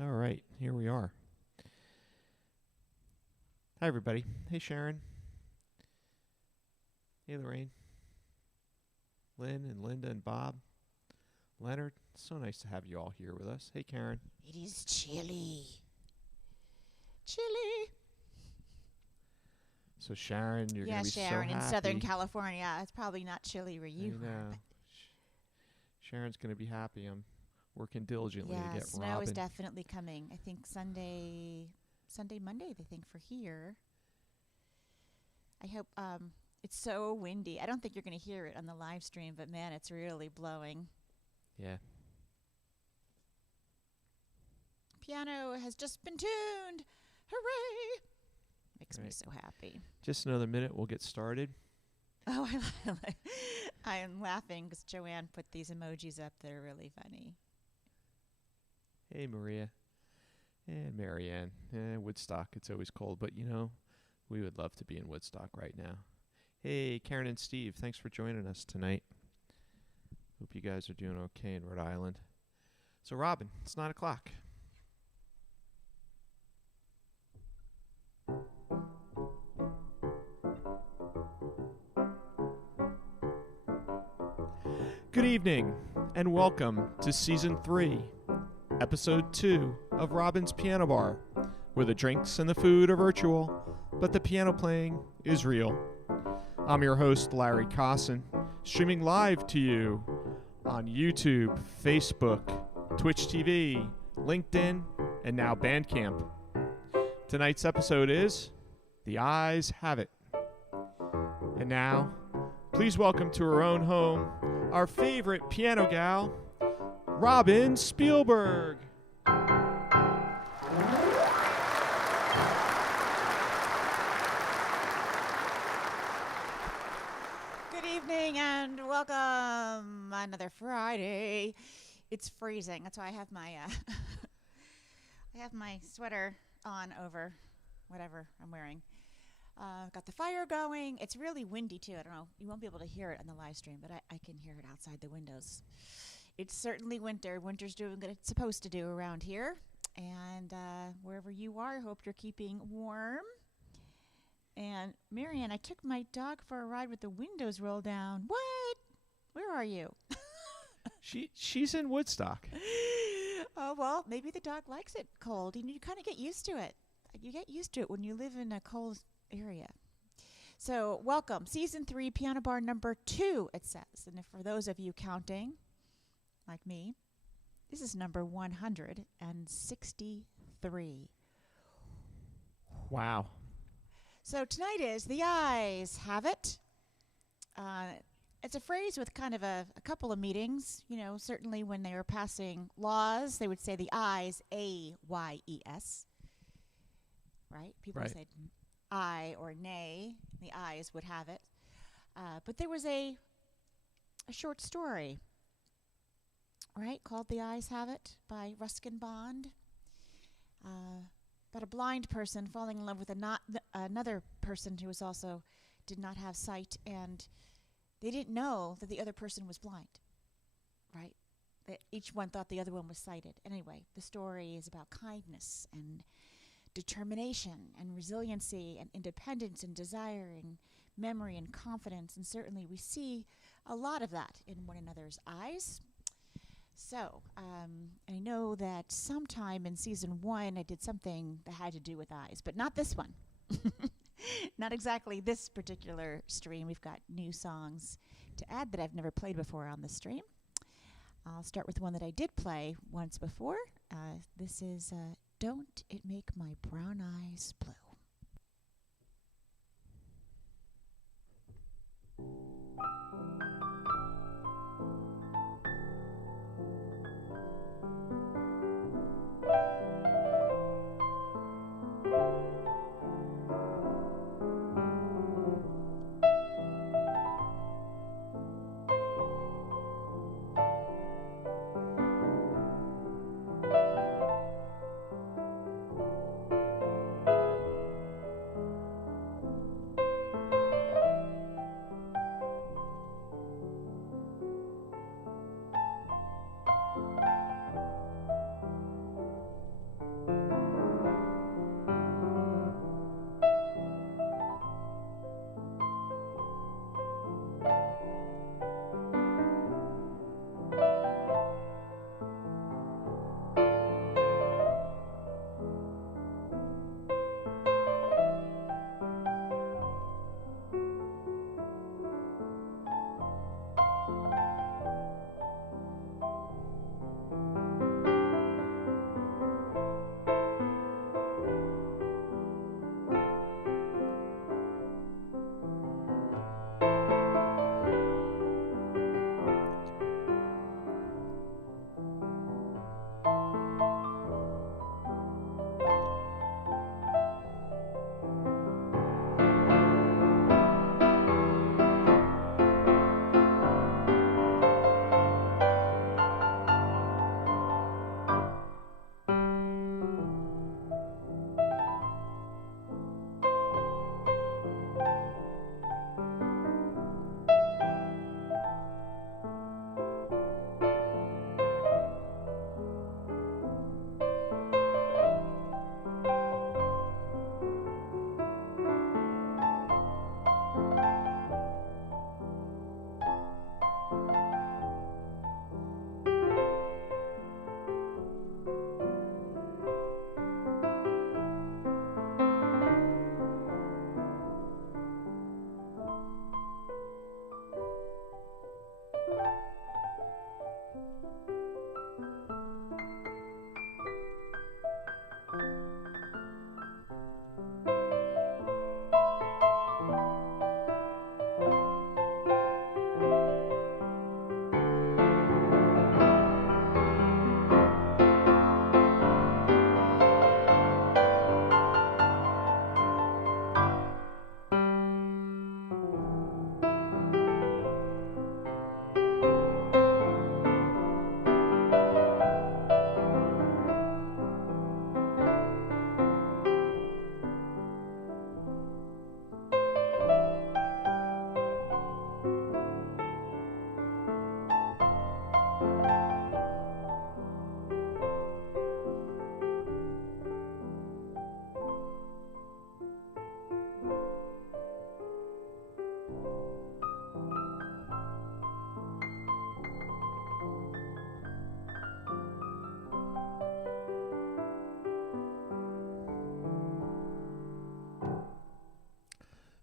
All right, here we are. Hi, everybody. Hey, Sharon. Hey, Lorraine. Lynn and Linda and Bob. Leonard, so nice to have you all here with us. Hey, Karen. It is chilly. Chilly. So, Sharon, you're going to be Sharon, so happy. in Southern California. It's probably not chilly where you are. Sharon's going to be happy. I'm working diligently to get snow Robin. is definitely coming. I think Monday, they think, for here. I hope it's so windy. I don't think you're going to hear it on the live stream, but man, it's really blowing. Yeah. Piano has just been tuned. Hooray! Makes me so happy. Just another minute, we'll get started. Oh, I am laughing because Joanne put these emojis up that are really funny. Hey, Maria. And Marianne. Woodstock, it's always cold, but we would love to be in Woodstock right now. Hey, Karen and Steve, thanks for joining us tonight. Hope you guys are doing okay in Rhode Island. So, Robin, it's 9 o'clock. Good evening, and welcome to Season 3, Episode 2 of Robin's Piano Bar, where the drinks and the food are virtual, but the piano playing is real. I'm your host, Larry Kosson, streaming live to you on YouTube, Facebook, Twitch TV, LinkedIn, and now Bandcamp. Tonight's episode is The Eyes Have It. And now, please welcome to her own home, our favorite piano gal, Robin Spielberg. Good evening and welcome. Another Friday. It's freezing. That's why I have my my sweater on over whatever I'm wearing. Got the fire going. It's really windy, too. I don't know. You won't be able to hear it on the live stream, but I can hear it outside the windows. It's certainly winter. Winter's doing what it's supposed to do around here. And wherever you are, I hope you're keeping warm. And, Marianne, I took my dog for a ride with the windows rolled down. What? Where are you? She's in Woodstock. Oh, well, maybe the dog likes it cold. You kind of get used to it. You get used to it when you live in a cold area. So welcome, Season 3, Piano Bar number 2, it says. And if for those of you counting, like me, this is number 163. Wow. So tonight is The Eyes Have It. It's a phrase with kind of a couple of meanings. Certainly when they were passing laws, they would say the eyes, A-Y-E-S. Right? People would say I or nay, the eyes would have it. But there was a short story, right, called The Eyes Have It by Ruskin Bond, about a blind person falling in love with another person who was also did not have sight, and they didn't know that the other person was blind, right? Each one thought the other one was sighted. Anyway, the story is about kindness and determination and resiliency and independence and desire and memory and confidence, and certainly we see a lot of that in one another's eyes. So I know that sometime in Season 1 I did something that had to do with eyes, but not this one. Not exactly this particular stream. We've got new songs to add that I've never played before on the stream. I'll start with one that I did play once before. This is Don't It Make My Brown Eyes Blue.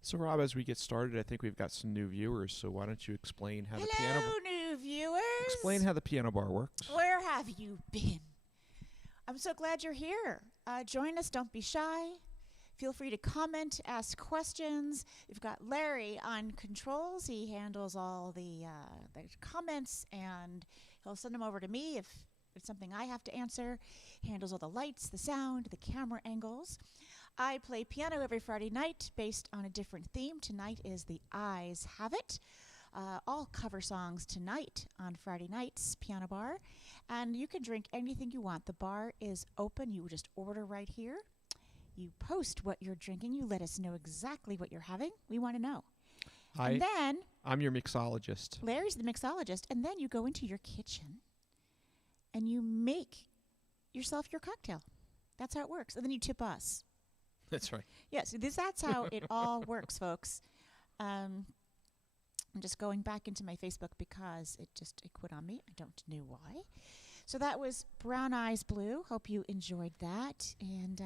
So, Rob, as we get started, I think we've got some new viewers. So, why don't you explain how the piano new viewers. explain how the piano bar works? Where have you been? I'm so glad you're here. Join us. Don't be shy. Feel free to comment, ask questions. We've got Larry on controls. He handles all the comments, and he'll send them over to me if it's something I have to answer. He handles all the lights, the sound, the camera angles. I play piano every Friday night based on a different theme. Tonight is The Eyes Have It. All cover songs tonight on Friday nights, piano bar. And you can drink anything you want. The bar is open. You just order right here. You post what you're drinking. You let us know exactly what you're having. We want to know. And then I'm your mixologist. Larry's the mixologist. And then you go into your kitchen and you make yourself your cocktail. That's how it works. And then you tip us. That's right. Yes, that's how it all works, folks. I'm just going back into my Facebook because it quit on me. I don't know why. So that was Brown Eyes Blue. Hope you enjoyed that. And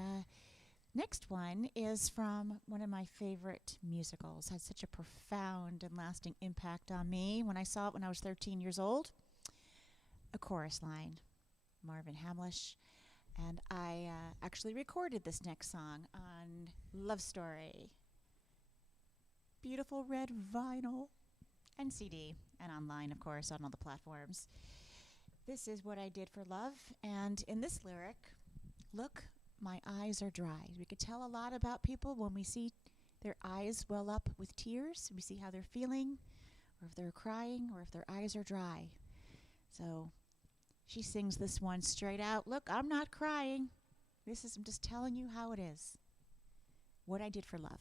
next one is from one of my favorite musicals. Had such a profound and lasting impact on me when I saw it when I was 13 years old. A chorus line, Marvin Hamlish. And I actually recorded this next song on Love Story. Beautiful red vinyl and CD and online, of course, on all the platforms. This is What I Did for Love. And in this lyric, look, my eyes are dry. We could tell a lot about people when we see their eyes well up with tears. We see how they're feeling, or if they're crying, or if their eyes are dry. So she sings this one straight out. Look, I'm not crying. I'm just telling you how it is. What I Did for Love.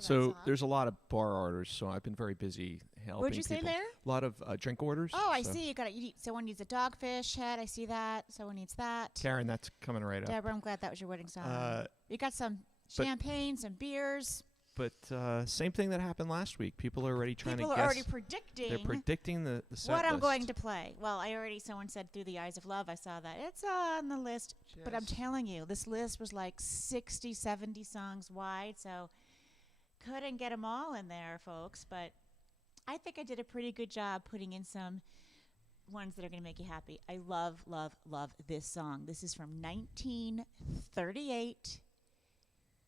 that So song. there's a lot of bar orders, so I've been very busy helping What'd you say people. there? A lot of drink orders. Oh, I so. see. Someone needs a dogfish head. I see that. Someone needs that. Karen, that's coming right up. Deborah, I'm glad that was your wedding song. Uh, You got some but- champagne, some beers. But same thing that happened last week. People are already trying People to are guess. already predicting. They're predicting the set what I'm list. going to play. Well, someone said Through the Eyes of Love. I saw that. It's on the list. But I'm Yes. telling you, this list was like 60, 70 songs wide, so couldn't get them all in there, folks. But I think I did a pretty good job putting in some ones that are going to make you happy. I love, love, love this song. This is from 1938,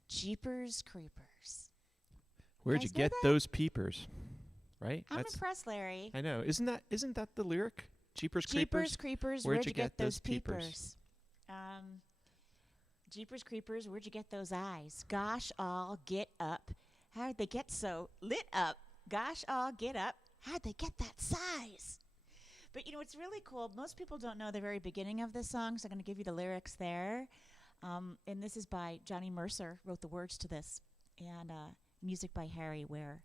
Jeepers Creepers. Where'd guys you know get that? those peepers? Right? I'm impressed, Larry. I know. Isn't that the lyric? Jeepers Jeepers Creepers. Creepers, where'd you get those peepers? Jeepers Creepers, where'd you get those eyes? Gosh, all get up. How'd they get so lit up? Gosh, all get up. How'd they get that size? But it's really cool. Most people don't know the very beginning of this song, so I'm going to give you the lyrics there. And this is by Johnny Mercer, wrote the words to this, and music by Harry Ware.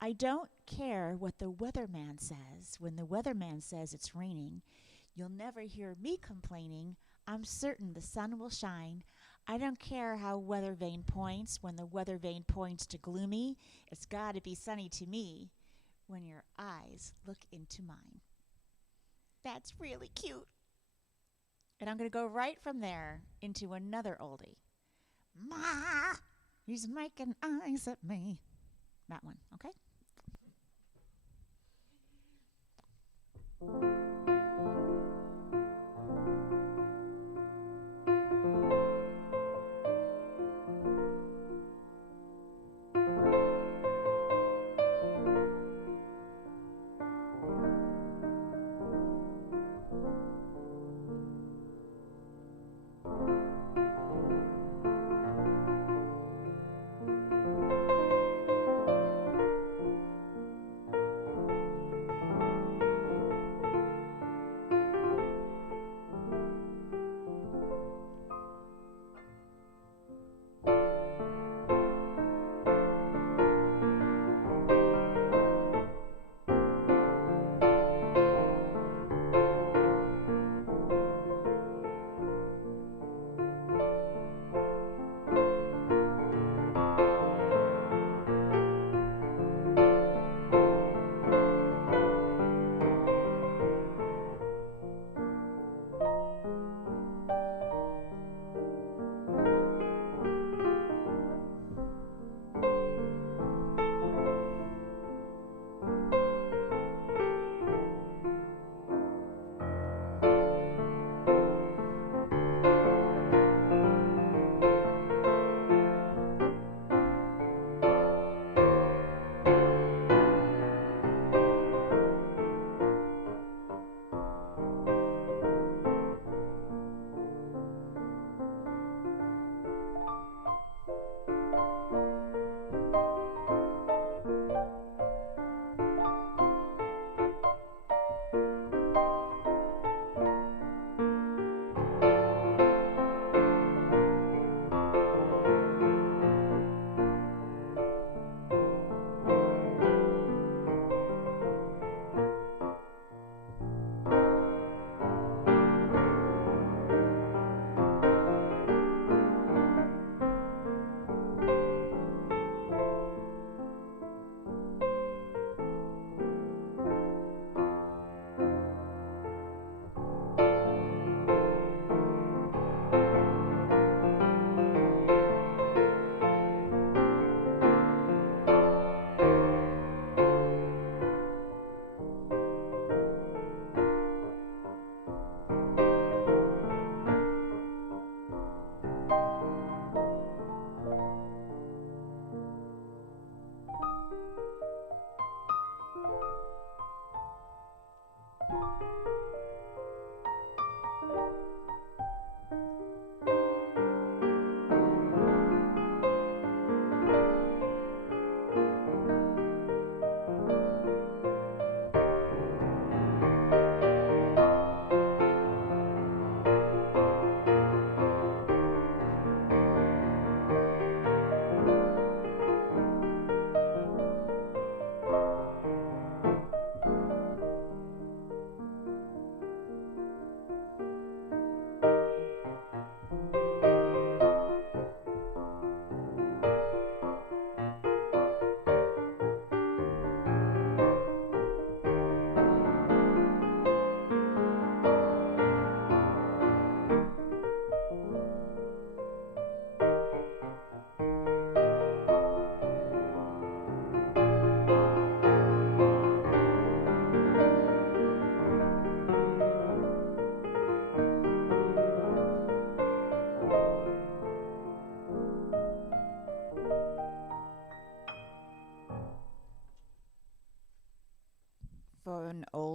I don't care what the weatherman says. When the weatherman says it's raining, you'll never hear me complaining. I'm certain the sun will shine. I don't care how weather vane points. When the weather vane points to gloomy, it's got to be sunny to me when your eyes look into mine. That's really cute. And I'm going to go right from there into another oldie. Ma, he's making eyes at me. That one, okay?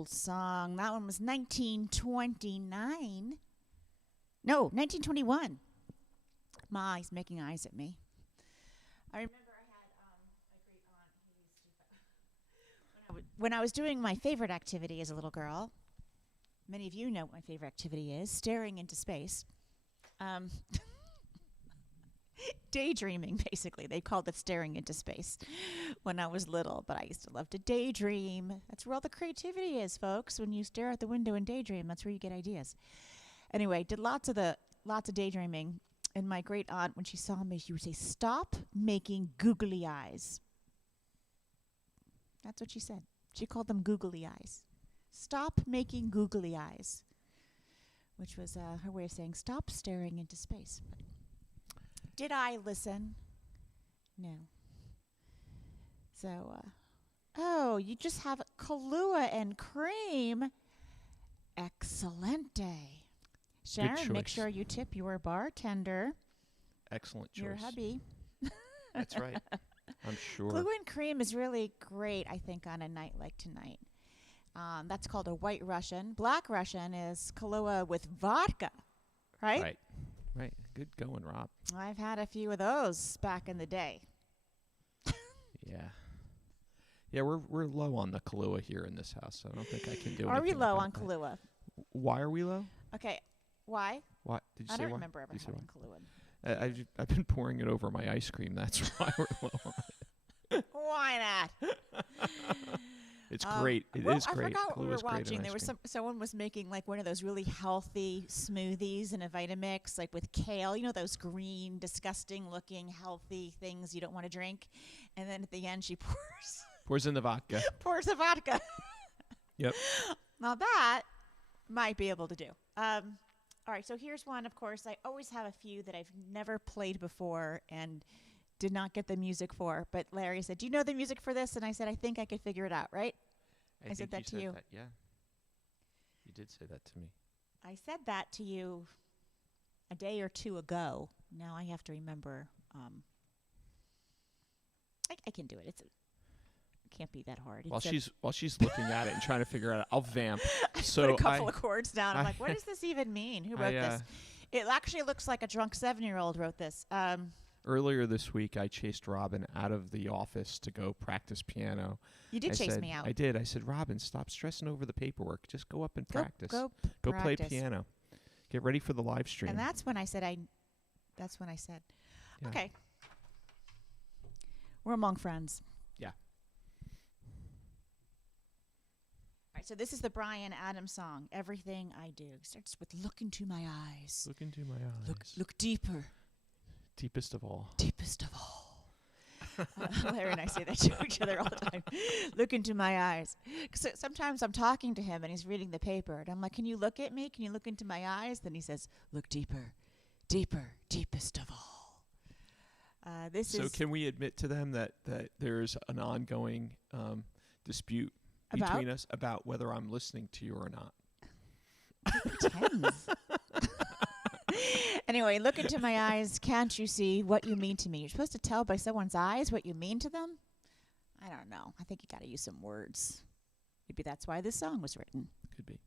old song. That one was 1929. No, 1921. Ma, he's making eyes at me. I remember I had my great aunt who used to, when I was doing my favorite activity as a little girl. Many of you know what my favorite activity is: staring into space. Daydreaming, basically. They called it staring into space when I was little, but I used to love to daydream. That's where all the creativity is, folks. When you stare out the window and daydream, that's where you get ideas. Anyway, did lots of daydreaming. And my great aunt, when she saw me, she would say, "Stop making googly eyes." That's what she said. She called them googly eyes. Stop making googly eyes, which was her way of saying stop staring into space. But did I listen? No. So, you just have Kahlua and cream. Excellente. Sharon, make sure you tip your bartender. Excellent choice. Your hubby. That's right. I'm sure. Kahlua and cream is really great, I think, on a night like tonight. That's called a White Russian. Black Russian is Kahlua with vodka, right? Right. Good going, Rob. I've had a few of those back in the day. Yeah. Yeah, we're low on the Kahlua here in this house, so I don't think I can do it. Are we low on Kahlua? Why are we low? Okay. Why? Why? Did you I say don't why? remember ever having Kahlua. I've been pouring it over my ice cream. That's why we're low on it. Why not? It's great. It is great. I forgot what we were Kahlua is great in watching. There ice was someone was making like one of those really healthy smoothies in a Vitamix, like with kale. You know those green, disgusting-looking healthy things you don't want to drink. And then at the end, she pours in the vodka. Pours the vodka. Yep. Now that might be able to do. All right. So here's one. Of course, I always have a few that I've never played before and did not get the music for. But Larry said, "Do you know the music for this?" And I said, "I think I could figure it out." Right? I said that to you. Yeah. You did say that to me. I said that to you a day or two ago. Now I have to remember. I can do it. It can't be that hard. While she's looking at it and trying to figure it out, I'll vamp. I put a couple of chords down. I'm like, what does this even mean? Who wrote this? It actually looks like a drunk 7-year-old wrote this. Earlier this week, I chased Robin out of the office to go practice piano. You did chase me out. I did. I said, "Robin, stop stressing over the paperwork. Just go up and practice. Go play piano. Get ready for the live stream." And that's when I said, yeah. Okay. We're among friends. Yeah. All right, so this is the Bryan Adams song, "Everything I Do." It starts with "Look into my eyes." Look into my eyes. Look deeper. Deepest of all. Deepest of all. Larry and I say that to each other all the time. Look into my eyes. So sometimes I'm talking to him and he's reading the paper. And I'm like, "Can you look at me? Can you look into my eyes?" Then he says, "Look deeper, deeper, deepest of all." So can we admit to them that there's an ongoing dispute between us about whether I'm listening to you or not? He pretends. Anyway, look into my eyes. Can't you see what you mean to me? You're supposed to tell by someone's eyes what you mean to them? I don't know. I think you got to use some words. Maybe that's why this song was written. Could be.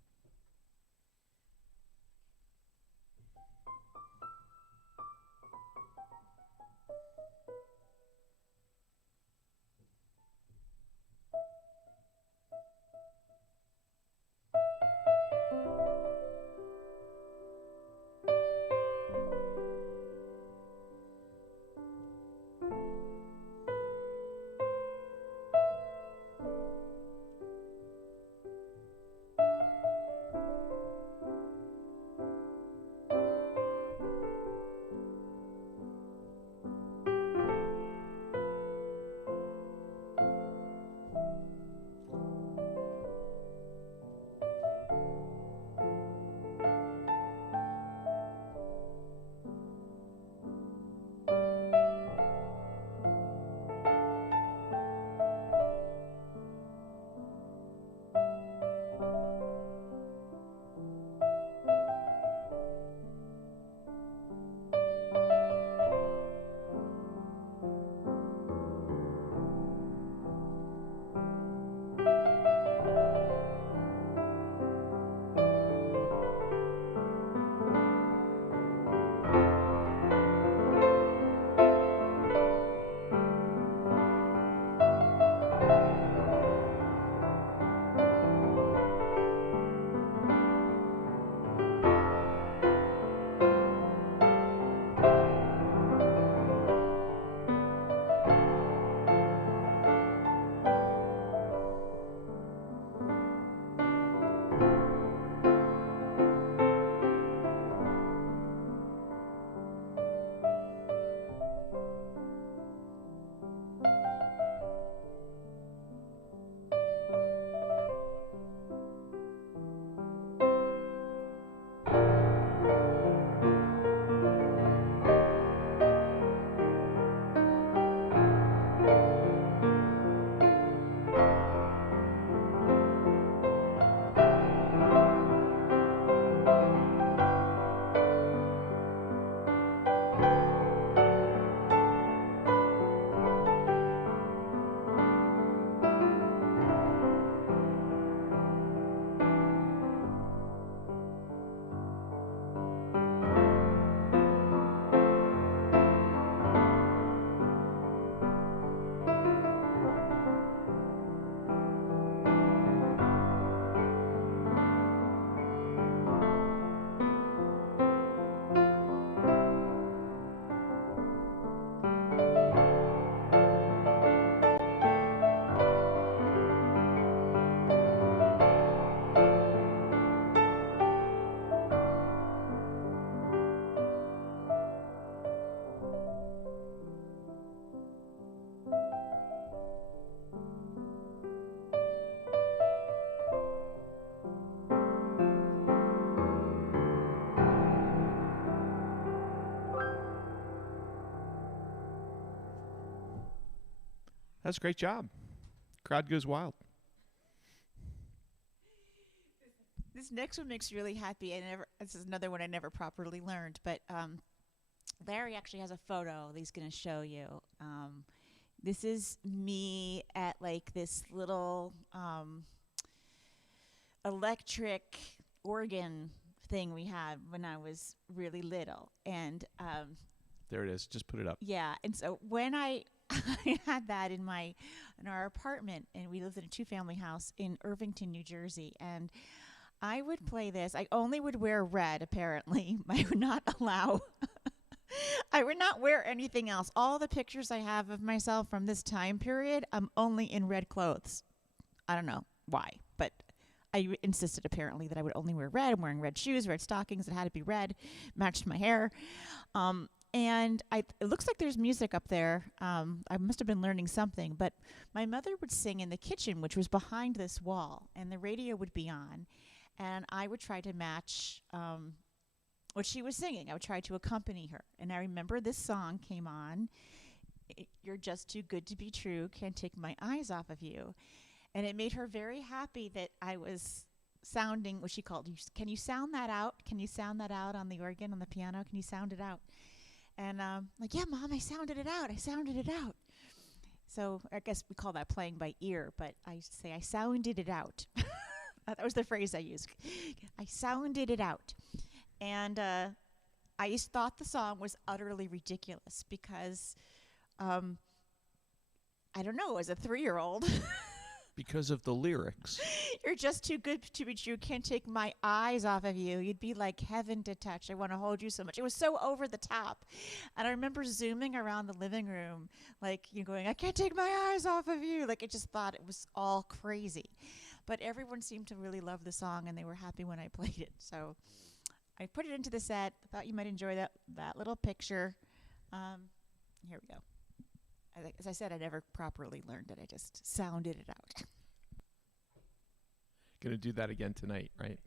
That's a great job. Crowd goes wild. This next one makes me really happy. This is another one I never properly learned, but Larry actually has a photo that he's going to show you. This is me at like this little electric organ thing we had when I was really little. And there it is. Just put it up. yeah, and so when I had that in our apartment, and we lived in a 2-family house in Irvington, New Jersey, and I would play this. I only would wear red, apparently. I would not allow I would not wear anything else. All the pictures I have of myself from this time period, I'm only in red clothes. I don't know why, but I insisted apparently that I would only wear red. I'm wearing red shoes, red stockings. It had to be red, matched my hair. And it looks like there's music up there. I must have been learning something, but my mother would sing in the kitchen, which was behind this wall, and the radio would be on, and I would try to match what she was singing. I would try to accompany her. And I remember this song came on, "You're Just Too Good to Be True, Can't Take My Eyes Off of You." And it made her very happy that I was sounding what she called, "Can you sound that out? Can you sound that out on the organ, on the piano? Can you sound it out?" And like, "Yeah, Mom, I sounded it out. I sounded it out." So I guess we call that playing by ear, but I say I sounded it out. That was the phrase I used. I sounded it out. And I just thought the song was utterly ridiculous because, I don't know, as a 3-year-old. Because of the lyrics. "You're just too good to be true, can't take my eyes off of you. You'd be like heaven to touch. I want to hold you so much." It was so over the top. And I remember zooming around the living room, like, going, "I can't take my eyes off of you." Like, I just thought it was all crazy. But everyone seemed to really love the song, and they were happy when I played it. So I put it into the set. I thought you might enjoy that little picture. Here we go. As I said, I never properly learned it. I just sounded it out. Gonna do that again tonight, right?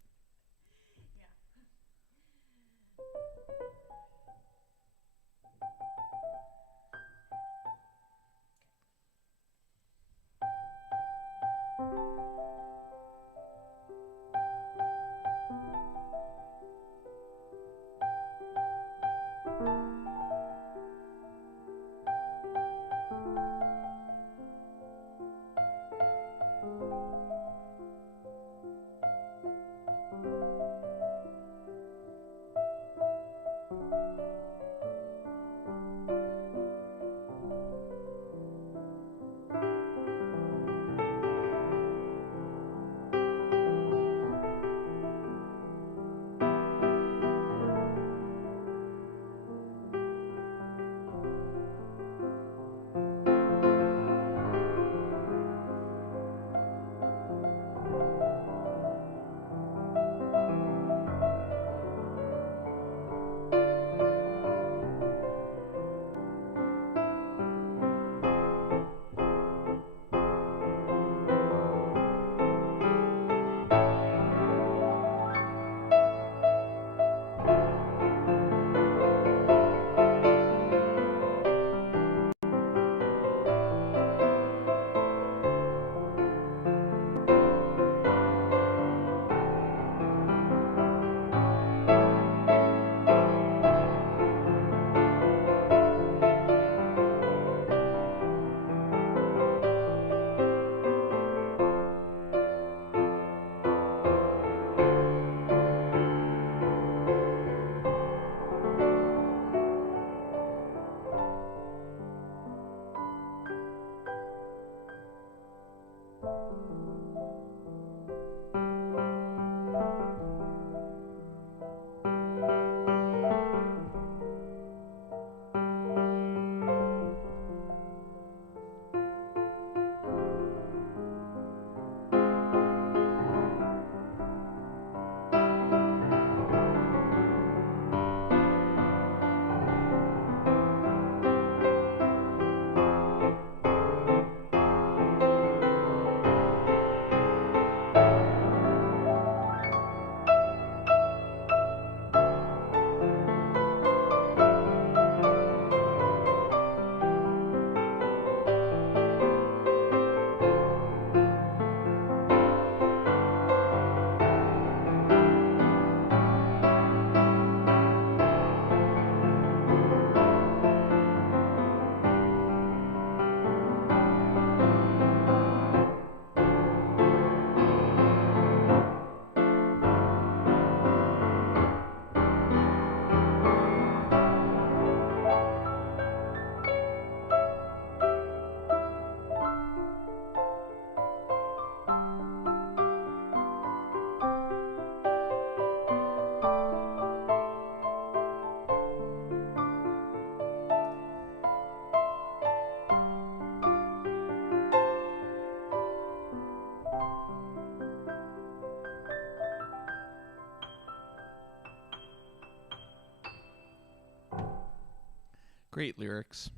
Great lyrics.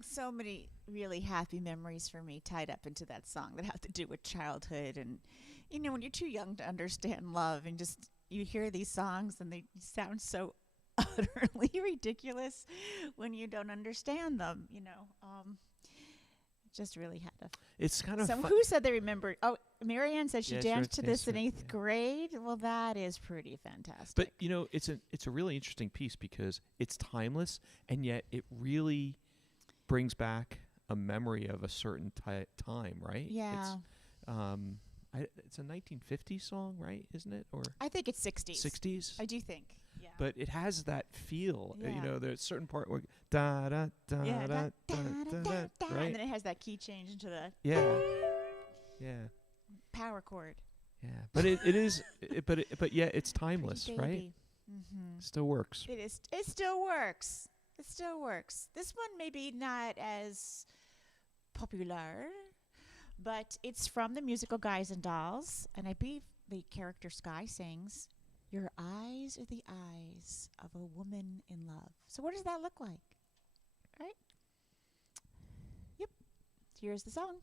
So many really happy memories for me tied up into that song that have to do with childhood. And, when you're too young to understand love and just you hear these songs and they sound so utterly ridiculous when you don't understand them, just really had a. It's kind of Who said they remembered? Oh, Marianne said she Yeah, danced to this in it, 8th grade. Well, that is pretty fantastic. But it's a really interesting piece because it's timeless, and yet it really brings back a memory of a certain time, right? Yeah. It's a 1950s song, right? Isn't it? Or I think it's 60s. 60s. I do think. Yeah. But it has that feel. Yeah. There's a certain part where da da da Yeah, da da da, right? And then it has that key change into the yeah. power chord. Yeah, but it is, but yeah, it's timeless, right? Mm-hmm. Still works. It is. It still works. It still works. This one maybe not as popular, but it's from the musical Guys and Dolls, and I believe the character Sky sings, "Your eyes are the eyes of a woman in love." So what does that look like? Right? Yep. Here's the song.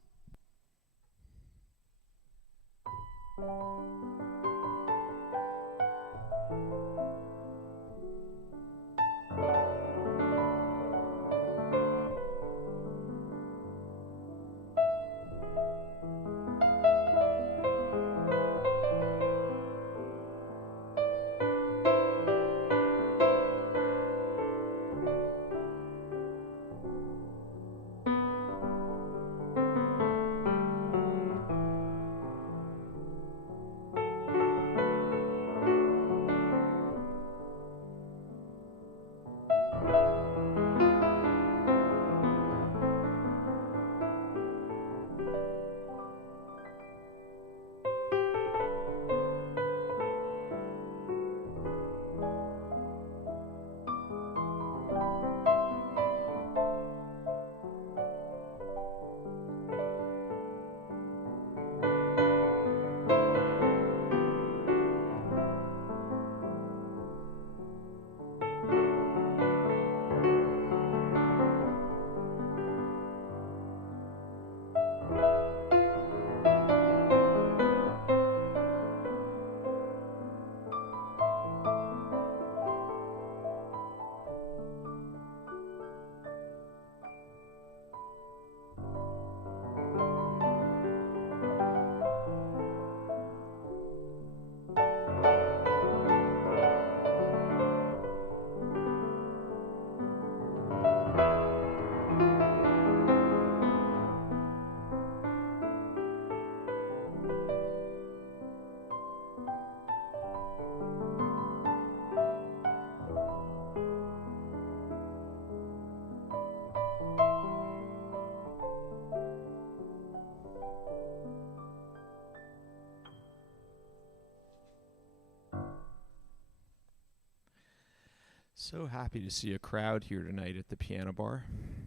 So happy to see a crowd here tonight at the piano bar.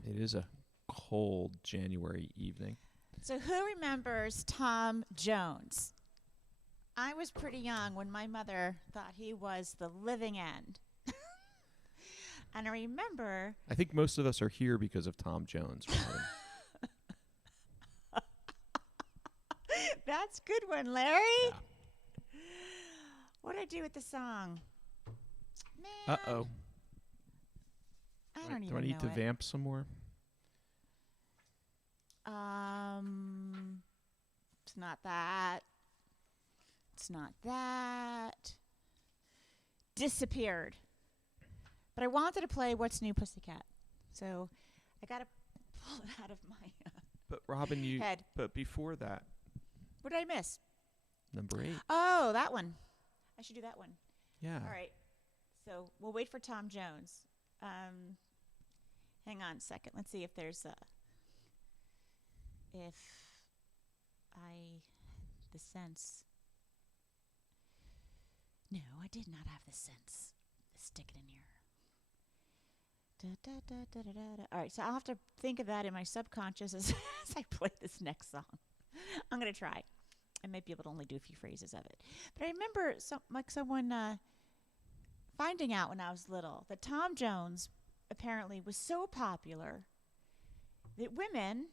It is a cold January evening. So who remembers Tom Jones? I was pretty young when my mother thought he was the living end. And I remember... I think most of us are here because of Tom Jones, Robin. That's a good one, Larry. Yeah. What did I do with the song? Man. Uh-oh. I don't even know Do I need to vamp some more? It's not that. It's not that. Disappeared. But I wanted to play What's New, Pussycat. So I got to pull it out of my But Robin, head. But before that, What did I miss? number 8. Oh, that one. I should do that one. Yeah. All right. So we'll wait for Tom Jones. Hang on a second. Let's see if there's the sense. No, I did not have the sense. Let's stick it in here. Da, da, da, da, da, da, da. All right, so I'll have to think of that in my subconscious as I play this next song. I'm going to try. I might be able to only do a few phrases of it. But I remember someone finding out when I was little that Tom Jones apparently was so popular that women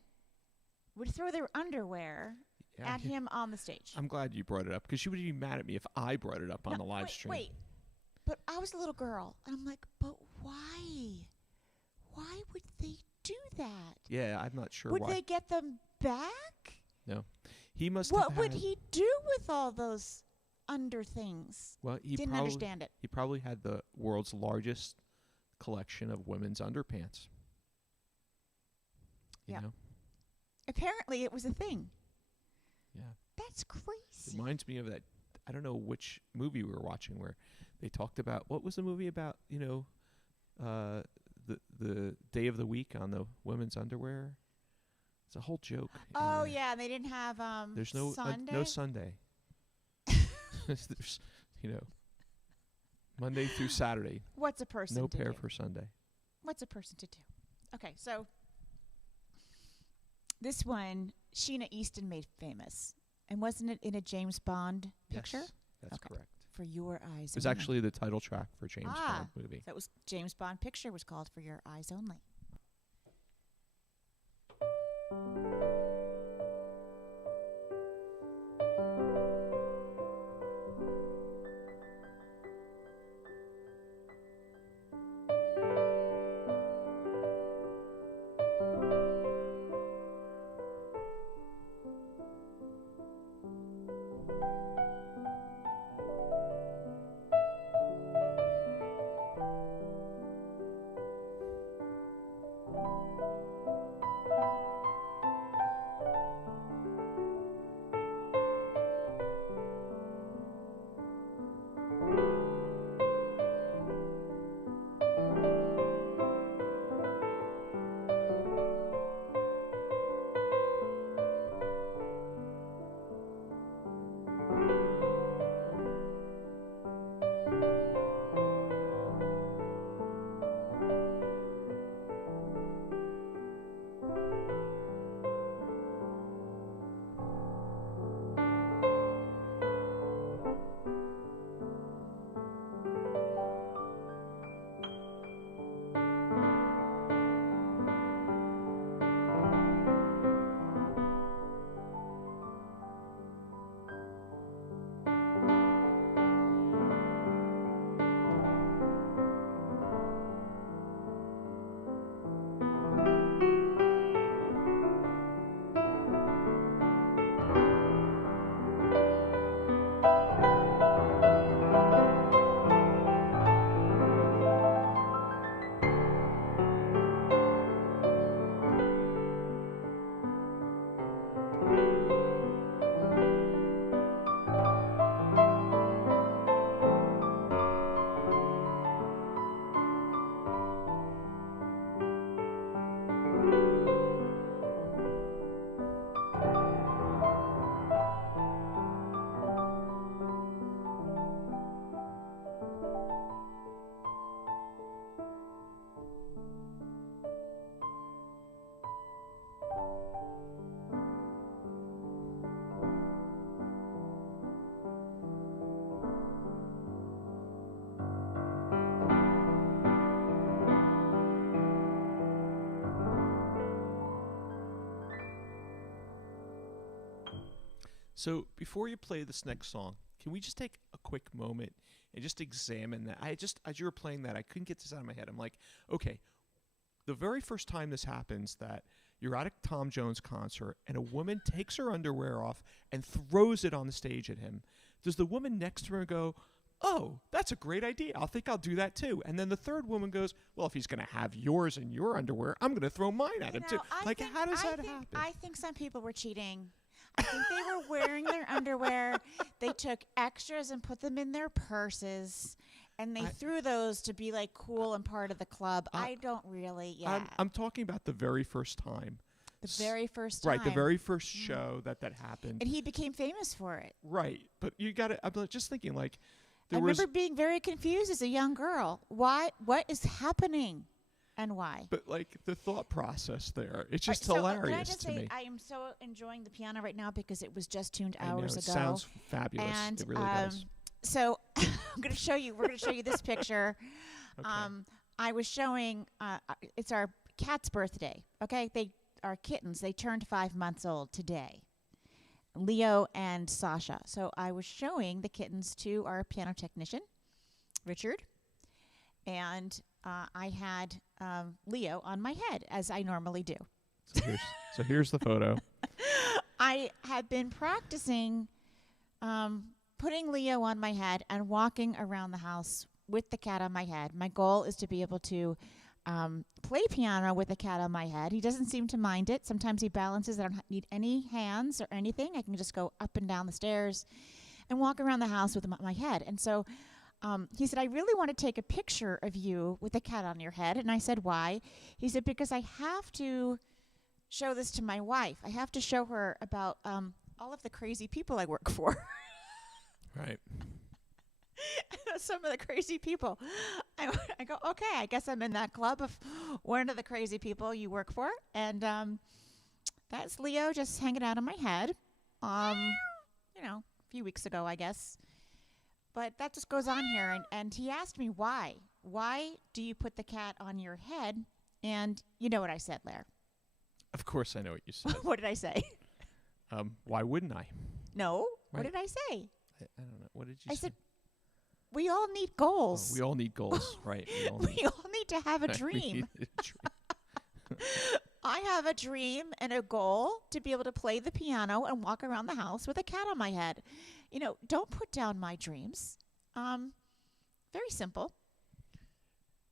would throw their underwear at him on the stage. I'm glad you brought it up because she would be mad at me if I brought it up on the live stream. Wait. But I was a little girl, and I'm like, but why? Why would they do that? Yeah, I'm not sure why. Would why. they get them back? No. He must What have would he do with all those under things? Well, he didn't understand it. He probably had the world's largest collection of women's underpants. You know? Apparently it was a thing. Yeah. That's crazy. Reminds me of that, I don't know which movie we were watching where they talked about, what was the movie about, the day of the week on the women's underwear? It's a whole joke. Oh, yeah, and they didn't have there's no Sunday? No Sunday. There's, Monday through Saturday. What's a person No to pair do? for Sunday. What's a person to do? Okay, so this one, Sheena Easton made famous. And wasn't it in a James Bond picture? Yes, that's correct. For Your Eyes It was Only. actually the title track for James Bond movie. That was James Bond picture was called For Your Eyes Only. So before you play this next song, can we just take a quick moment and just examine that? As you were playing that, I couldn't get this out of my head. I'm like, okay, the very first time this happens that you're at a Tom Jones concert and a woman takes her underwear off and throws it on the stage at him, does the woman next to her go, oh, that's a great idea. I'll do that too. And then the third woman goes, well, if he's going to have yours in your underwear, I'm going to throw mine at him too. How does that happen? I think some people were cheating. I think they were wearing their underwear. They took extras and put them in their purses. And they threw those to be like cool and part of the club. I don't really, I'm talking about the very first time. The very first time. Right, the very first show that happened. And he became famous for it. Right, but you got to, I'm just thinking like. I remember being very confused as a young girl. What is happening? And why? But like the thought process there, it's just hilarious can I just to say, me. I am so enjoying the piano right now because it was just tuned hours ago. It sounds fabulous. And it really does. So I'm going to show you. We're going to show you this picture. Okay. I was showing. It's our cat's birthday. Okay, they are kittens. They turned 5 months old today. Leo and Sasha. So I was showing the kittens to our piano technician, Richard, and I had Leo on my head, as I normally do. So here's the photo. I had been practicing putting Leo on my head and walking around the house with the cat on my head. My goal is to be able to play piano with the cat on my head. He doesn't seem to mind it. Sometimes he balances. I don't need any hands or anything. I can just go up and down the stairs and walk around the house with him on my head. And so he said, I really want to take a picture of you with the cat on your head. And I said, why? He said, because I have to show this to my wife. I have to show her about all of the crazy people I work for. Right. Some of the crazy people. I go, okay, I guess I'm in that club of one of the crazy people you work for. And that's Leo just hanging out on my head, a few weeks ago, I guess. But that just goes on here. And he asked me why. Why do you put the cat on your head? And you know what I said, Lair. Of course I know what you said. What did I say? Why wouldn't I? No. Right. What did I say? I don't know. What did you say? I said, we all need goals. We all need goals, right? We all need to have a dream. I have a dream and a goal to be able to play the piano and walk around the house with a cat on my head. Don't put down my dreams. Very simple.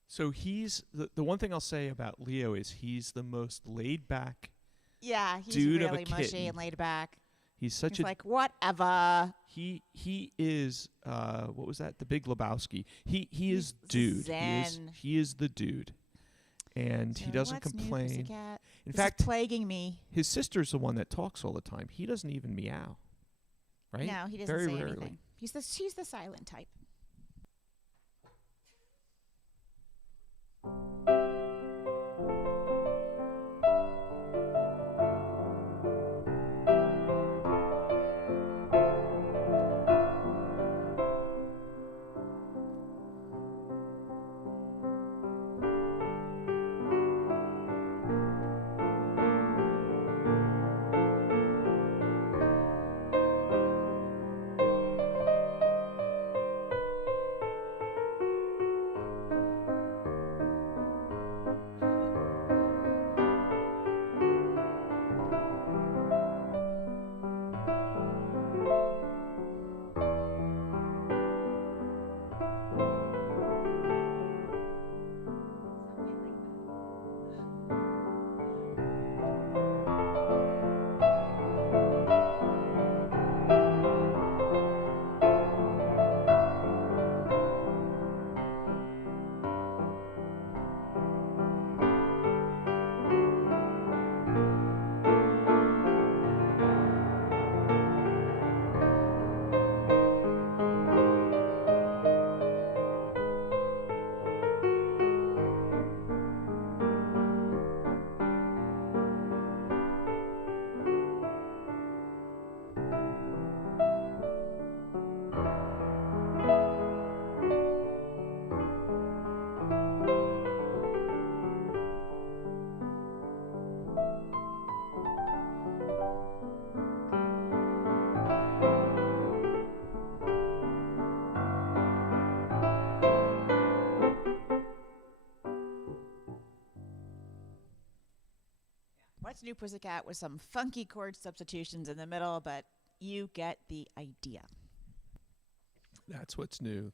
So he's the one thing I'll say about Leo is he's the most laid back. Yeah, he's dude really of a mushy kitten. and laid back. He's such He's like, whatever. He is what was that? The Big Lebowski. He is dude. Zen. He is the dude, and So he doesn't what's new, complain. pussycat? In This fact, is plaguing me. his sister's the one that talks all the time. He doesn't even meow, right? No, he doesn't Very say rarely. anything. She's the silent type. What's New Pussycat with some funky chord substitutions in the middle, but you get the idea. That's what's new.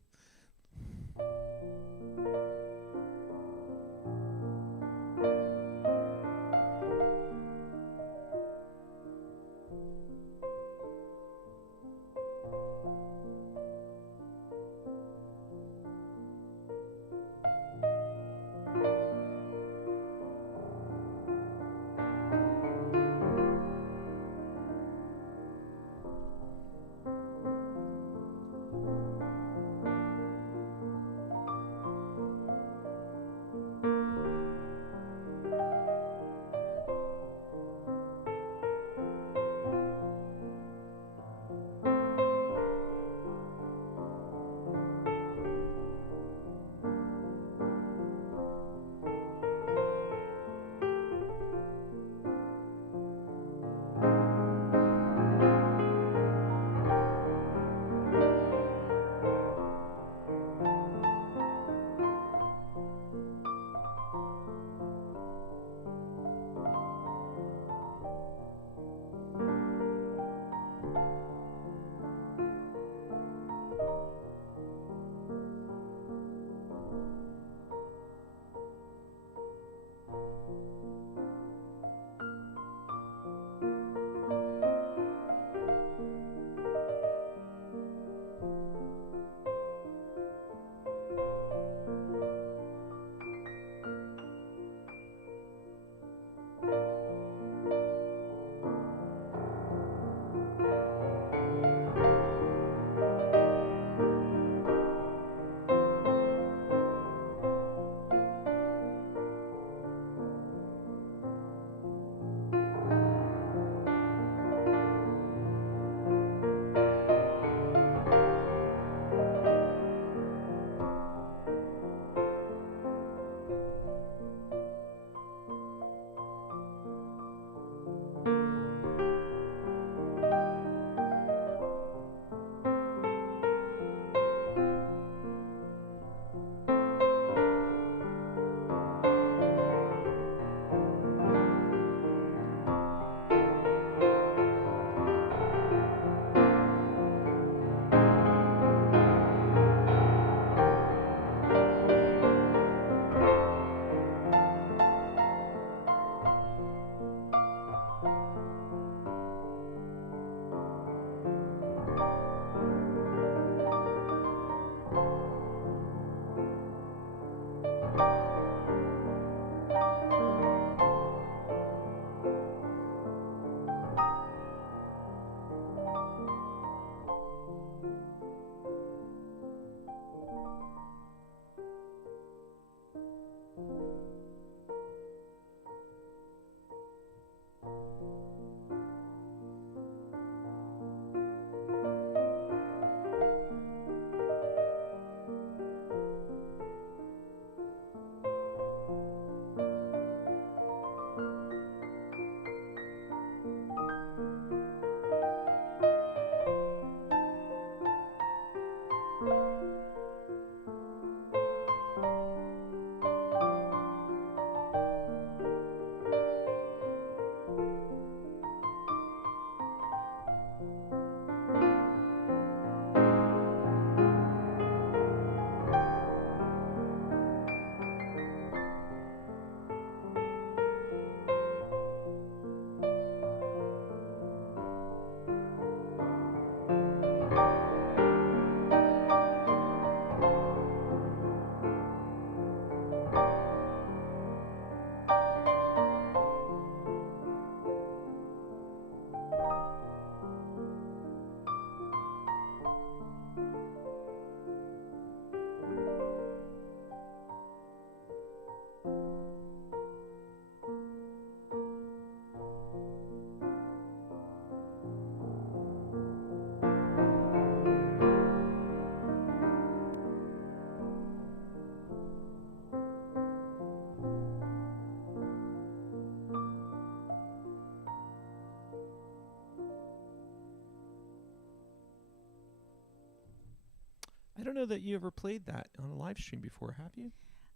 don't know that you ever played that on a live stream before, have you?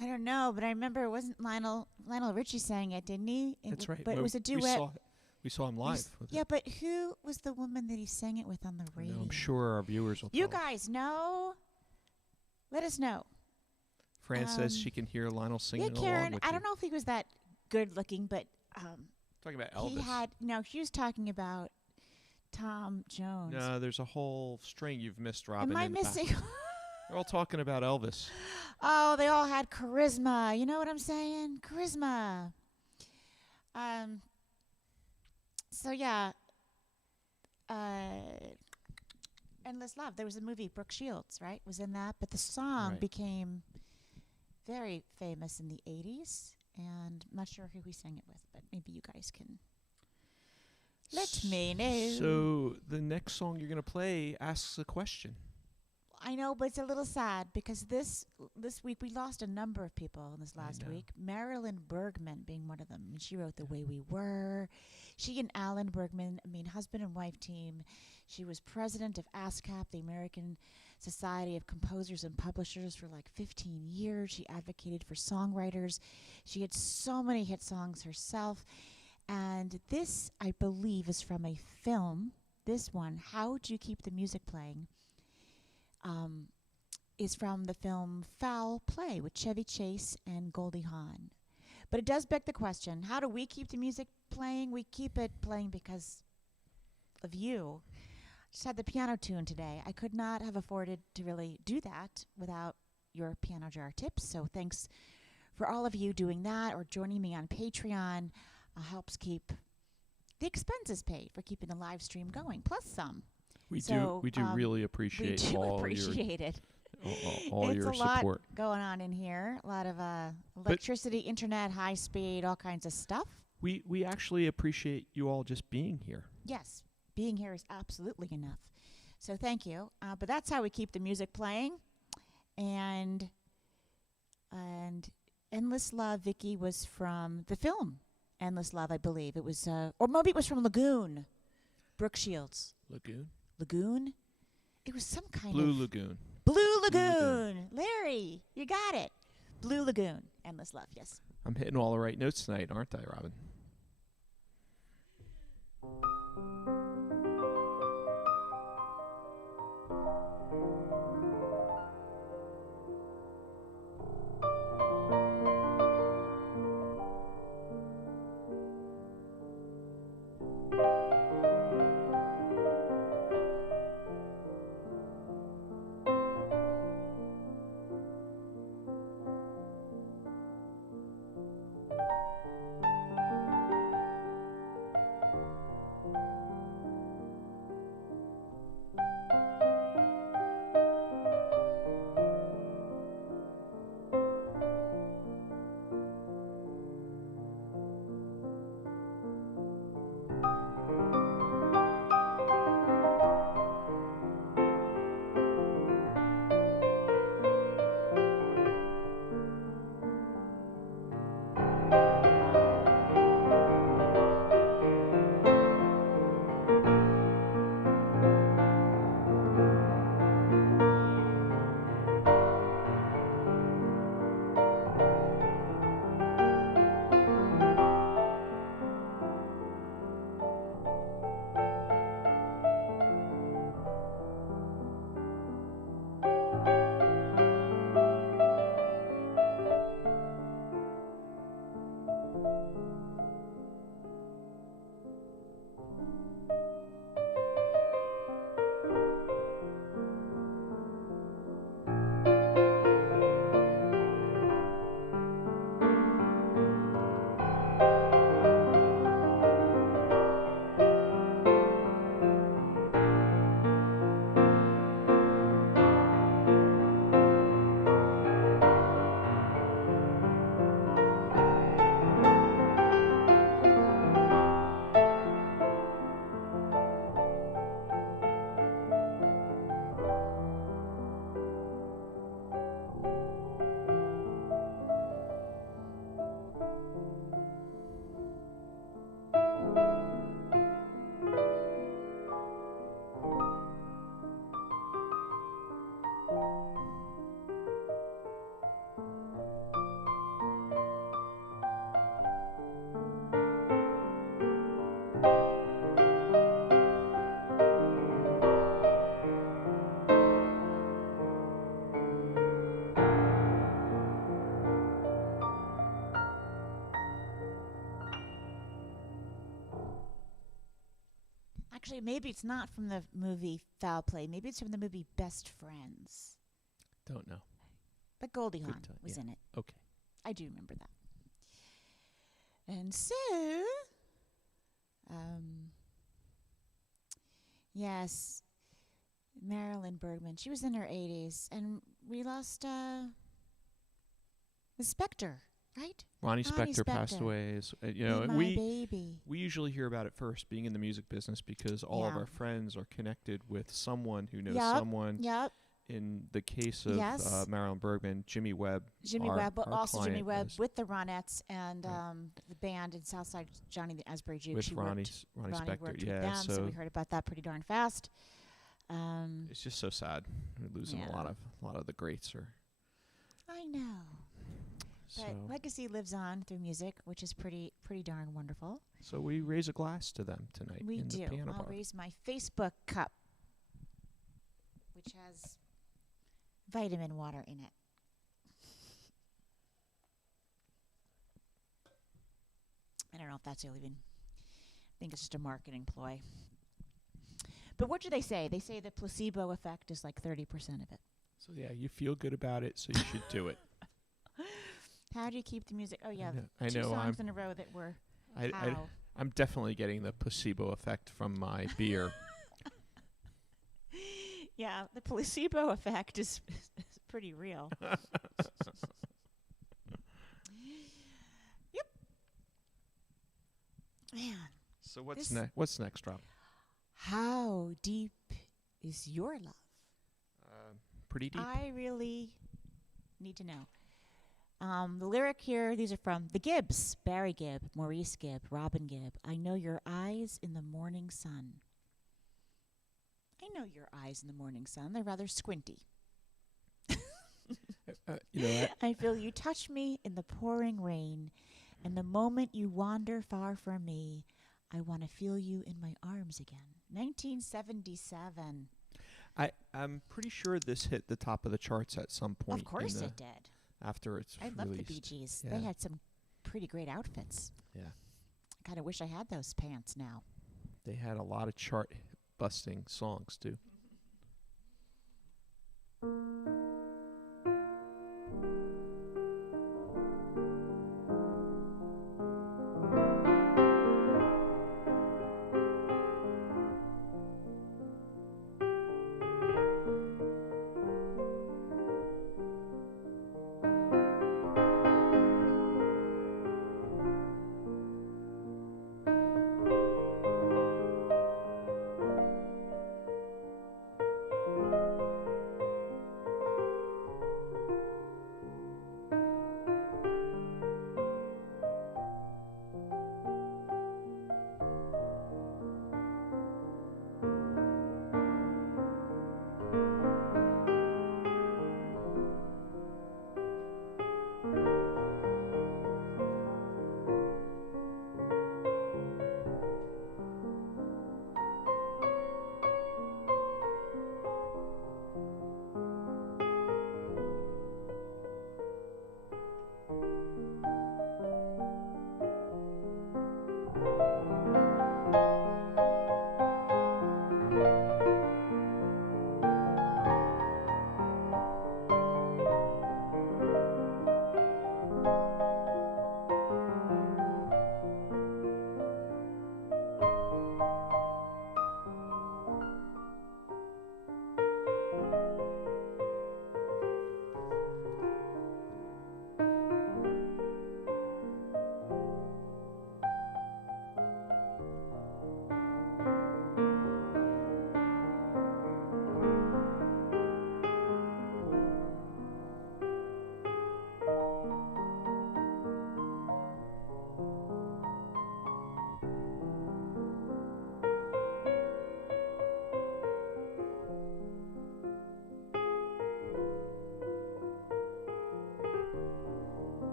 I don't know, but I remember it wasn't Lionel Richie sang it, didn't he? That's right. But it was a duet. We saw him live. Yeah, but who was the woman that he sang it with on the radio? I'm sure our viewers will You tell us. guys know? Let us know. Fran says she can hear Lionel singing along Karen, with I you. don't know if he was that good looking, but Talking about Elvis. he was talking about Tom Jones. No, there's a whole string you've missed, Robin. Am I missing? They're all talking about Elvis. Oh, they all had charisma. You know what I'm saying? Charisma. So yeah. Endless Love. There was a movie, Brooke Shields, right? Was in that, but the song became very famous in the 80s, and I'm not sure who he sang it with, but maybe you guys can let me know. So the next song you're going to play asks a question. I know, but it's a little sad because this week we lost a number of people in this last week. Marilyn Bergman being one of them. And she wrote The Way We Were. She and Alan Bergman, husband and wife team. She was president of ASCAP, the American Society of Composers and Publishers, for like 15 years. She advocated for songwriters. She had so many hit songs herself. And this, I believe, is from a film. This one, How Do You Keep the Music Playing? Is from the film Foul Play with Chevy Chase and Goldie Hawn. But it does beg the question, how do we keep the music playing? We keep it playing because of you. Just had the piano tune today. I could not have afforded to really do that without your piano jar tips. So thanks for all of you doing that or joining me on Patreon. Helps keep the expenses paid for keeping the live stream going, plus some. We do really appreciate it. all your support. It's a lot going on in here. A lot of electricity, internet, high speed, all kinds of stuff. We actually appreciate you all just being here. Yes, being here is absolutely enough. So thank you. But that's how we keep the music playing. And Endless Love, Vicky, was from the film Endless Love, I believe. It was, or maybe it was from Lagoon. Brooke Shields. Lagoon? It was some kind Blue of... Lagoon. Blue Lagoon. Larry, you got it. Blue Lagoon. Endless Love, yes. I'm hitting all the right notes tonight, aren't I, Robin? Actually, maybe it's not from the movie Foul Play. Maybe it's from the movie Best Friends. Don't know. But Goldie Good Hawn time, was yeah. in it. Okay. I do remember that. And so, yes, Marilyn Bergman. She was in her 80s, and we lost the Spectre, right? Ronnie Ronnie Spector passed Spector. away. Be my baby. We usually hear about it first, being in the music business, because all of Yeah. our friends are connected with someone who knows Yup, someone. Yep. In the case of Yes. Marilyn Bergman, Jimmy Webb. Jimmy our- Webb, but our also Jimmy client Webb was with the Ronettes and Right. the band in Southside, Johnny the Asbury Jukes. with She Ronnie worked, Ronnie Ronnie Spector. worked Yeah, with them, so we heard about that pretty darn fast. it's just so sad. We're losing Yeah. a lot of the greats. I know. But So legacy lives on through music, which is pretty darn wonderful. so we raise a glass to them tonight We in do. the piano I'll bar. raise my Facebook cup, which has vitamin water in it. I don't know if that's even. I think it's just a marketing ploy. But what do they say? They say the placebo effect is like 30% of it. So yeah, you feel good about it, so you should do it. How do you keep the music? Oh yeah, I two know. songs in a row that were how. I'm definitely getting the placebo effect from my beer. Yeah, the placebo effect is pretty real. Yep. Man, So what's This- What's next, Rob? how deep is your love? Pretty deep. I really need to know. The lyric here, these are from the Gibbs, Barry Gibb, Maurice Gibb, Robin Gibb. I know your eyes in the morning sun. I know your eyes in the morning sun. They're rather squinty. I feel you touch me in the pouring rain, and the moment you wander far from me, I want to feel you in my arms again. 1977. I'm pretty sure this hit the top of the charts at some point. Of course in it did. After it's I love released. the Bee Gees. Yeah. They had some pretty great outfits. Yeah, I kind of wish I had those pants now. they had a lot of chart busting songs too.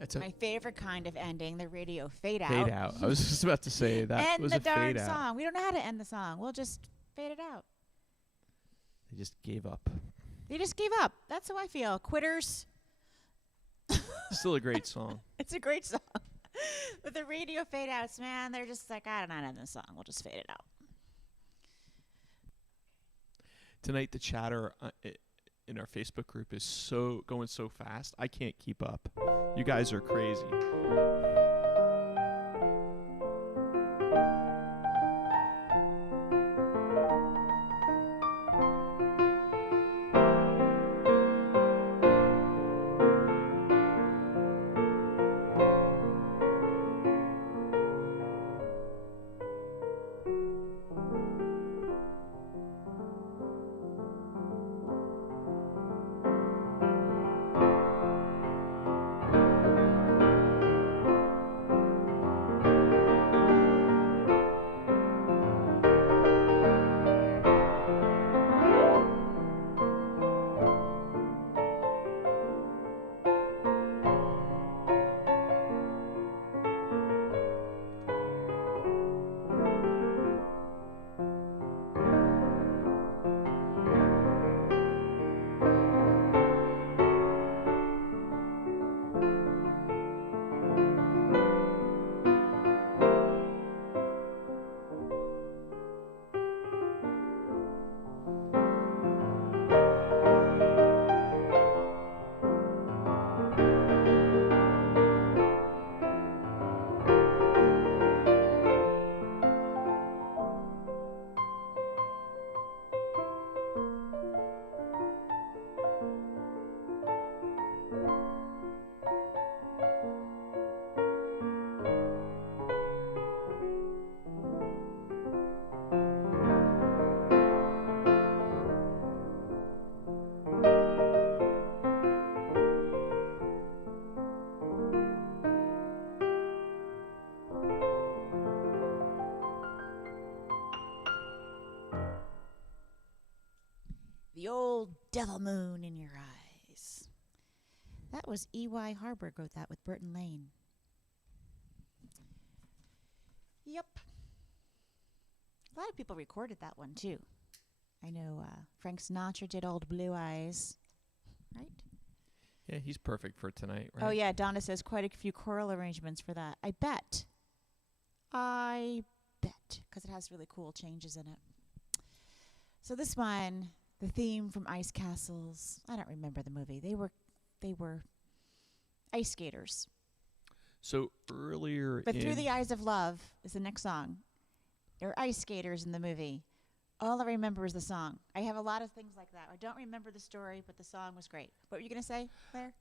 It's a My favorite kind of ending, the radio fade out. fade out. I was just about to say that End was the a darn fade out. song. We don't know how to end the song. We'll just fade it out. They just gave up. They just gave up. That's how I feel. Quitters. Still a great song. It's a great song. But the radio fade outs, man, they're just like, I don't know how to end the song. We'll just fade it out. Tonight, the chatter in our Facebook group is going so fast. I can't keep up. You guys are crazy. The old devil moon in your eyes. That was E.Y. Harburg wrote that with Burton Lane. Yep. A lot of people recorded that one, too. I know Frank Sinatra did Old Blue Eyes, right? Yeah, he's perfect for tonight, right? Oh, yeah, Donna says quite a few choral arrangements for that. I bet, because it has really cool changes in it. So this one, the theme from Ice Castles, I don't remember the movie. They were ice skaters. So earlier But Through the Eyes of Love is the next song. There are ice skaters in the movie. All I remember is the song. I have a lot of things like that. I don't remember the story, but the song was great. What were you going to say, Claire?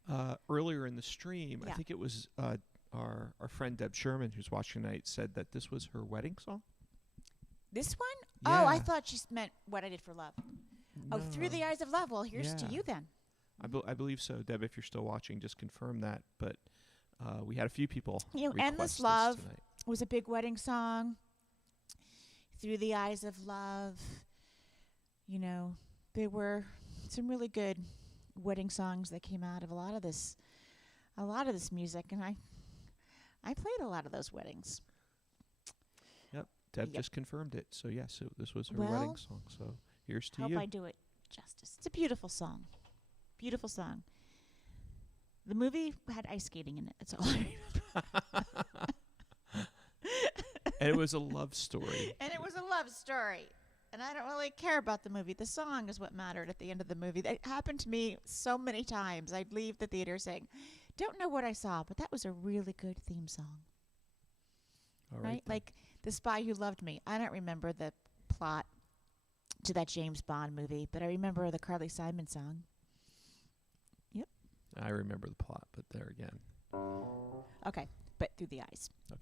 Earlier in the stream, Yeah. I think it was our friend Deb Sherman, who's watching tonight, said that this was her wedding song. This one? Yeah. Oh, I thought she meant What I Did for Love. Oh, Through the Eyes of Love. Well, here's to Yeah. you then. I believe so. Deb, if you're still watching, just confirm that. But we had a few people request Endless this Love tonight. was a big wedding song. Through the Eyes of Love. You know, there were some really good wedding songs that came out of a lot of this music, and I played a lot of those weddings. Yep, Deb Yep. just confirmed it. So yes, this was her Well, wedding song. So here's to Hope you. I do it justice. It's a beautiful song. Beautiful song. The movie had ice skating in it. That's all I remember. And it was a love story. And it was a love story. And I don't really care about the movie. The song is what mattered at the end of the movie. That happened to me so many times. I'd leave the theater saying, don't know what I saw, but that was a really good theme song. All Right? then. Like The Spy Who Loved Me. I don't remember the plot to that James Bond movie, but I remember the Carly Simon song. I remember the plot, but there again. Okay, but Through the Eyes. Okay.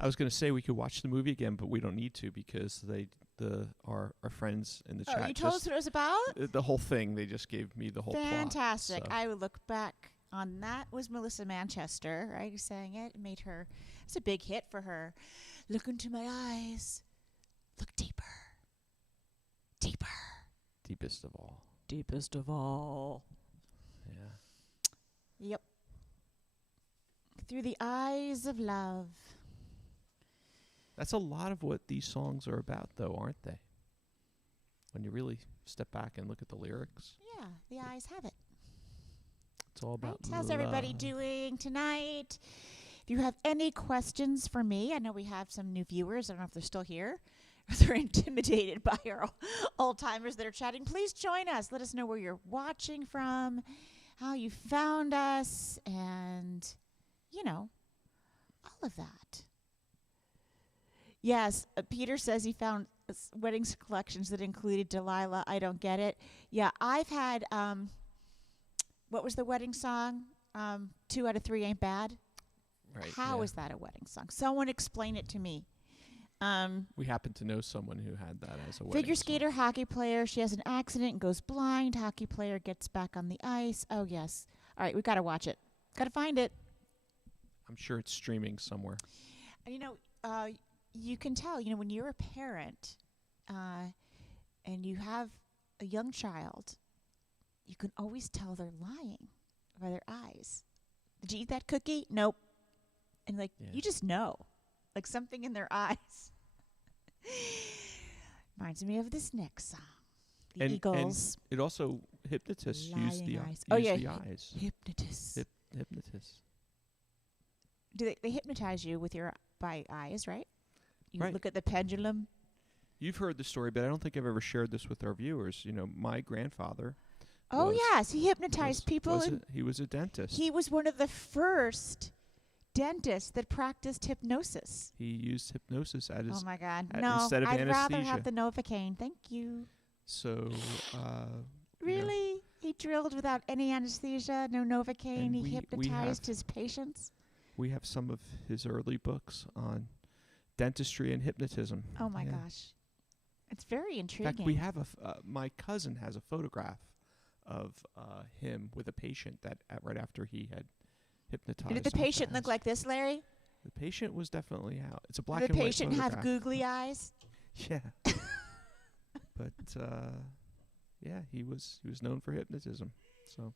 I was going to say we could watch the movie again, but we don't need to because our friends in the chat. Oh, you told us what it was about? The whole thing. They just gave me the whole Fantastic. plot. So. I would look back on that. Was Melissa Manchester, right? Who sang it? It made her. It's a big hit for her. Look into my eyes. Look deeper. Deeper. Deepest of all. Deepest of all. Yeah. Yep. Through the eyes of love. That's a lot of what these songs are about, though, aren't they? When you really step back and look at the lyrics. Yeah, the eyes have it. It's all about Right? How's everybody doing tonight? If you have any questions for me, I know we have some new viewers. I don't know if they're still here. If they're intimidated by our old-timers that are chatting, please join us. Let us know where you're watching from, how you found us, and, all of that. Yes, Peter says he found weddings collections that included Delilah. I don't get it. Yeah, I've had, what was the wedding song? 2 out of 3 ain't bad. Right. How is that a wedding song? Someone explain it to me. We happen to know someone who had that as a wedding Figure song. skater, hockey player. She has an accident and goes blind. Hockey player gets back on the ice. Oh, yes. All right, we got to watch it. Got to find it. I'm sure it's streaming somewhere. And, you can tell, when you're a parent and you have a young child, you can always tell they're lying by their eyes. Did you eat that cookie? Nope. And, you just know. Like something in their eyes. Reminds me of this next song. The Eagles. And it also, hypnotists use the eyes. Oh, use yeah. the eyes. Hypnotists. Hypnotists. Do they hypnotize you by eyes, right? You Right. look at the pendulum. You've heard the story, but I don't think I've ever shared this with our viewers. My grandfather. Oh, yes. He hypnotized people. He was a dentist. He was one of the first dentists that practiced hypnosis. He used hypnosis at his. Oh, my God. Instead of I'd rather anesthesia. have the Novocaine. Thank you. So. Really? He drilled without any anesthesia, no Novocaine. He hypnotized his patients. We have some of his early books on dentistry and hypnotism. Oh, my gosh. It's very intriguing. In fact, we have my cousin has a photograph of him with a patient that right after he had hypnotized. Did the patient look like this, Larry? The patient was definitely out. It's a black Did and the white patient photograph. have googly eyes? Yeah. But yeah, he was known for hypnotism. So.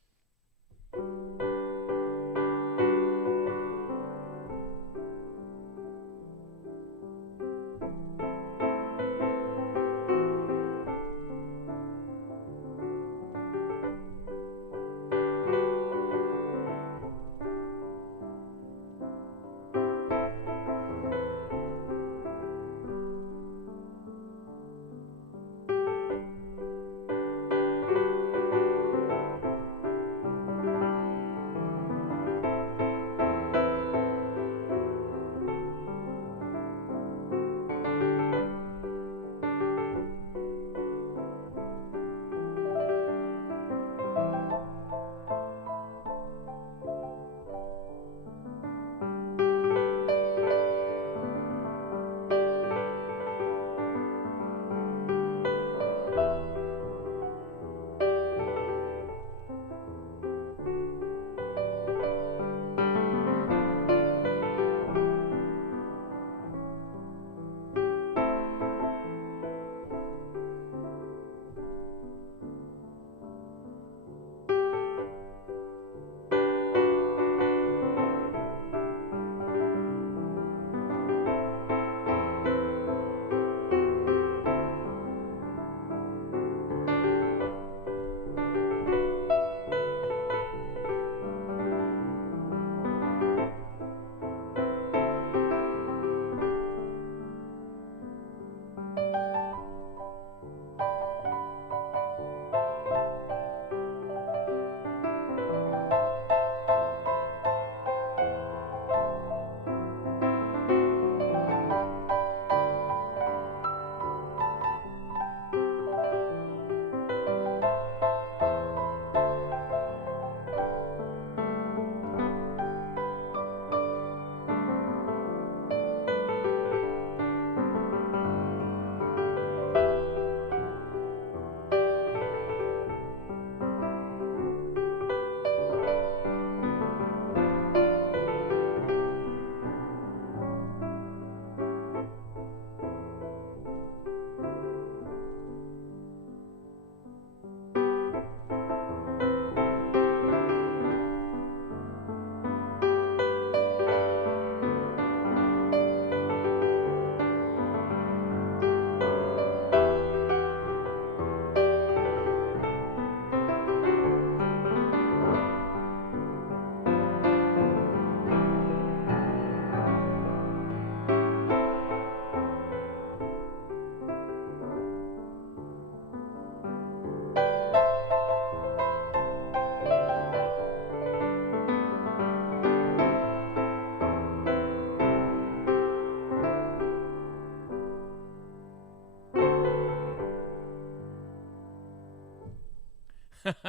That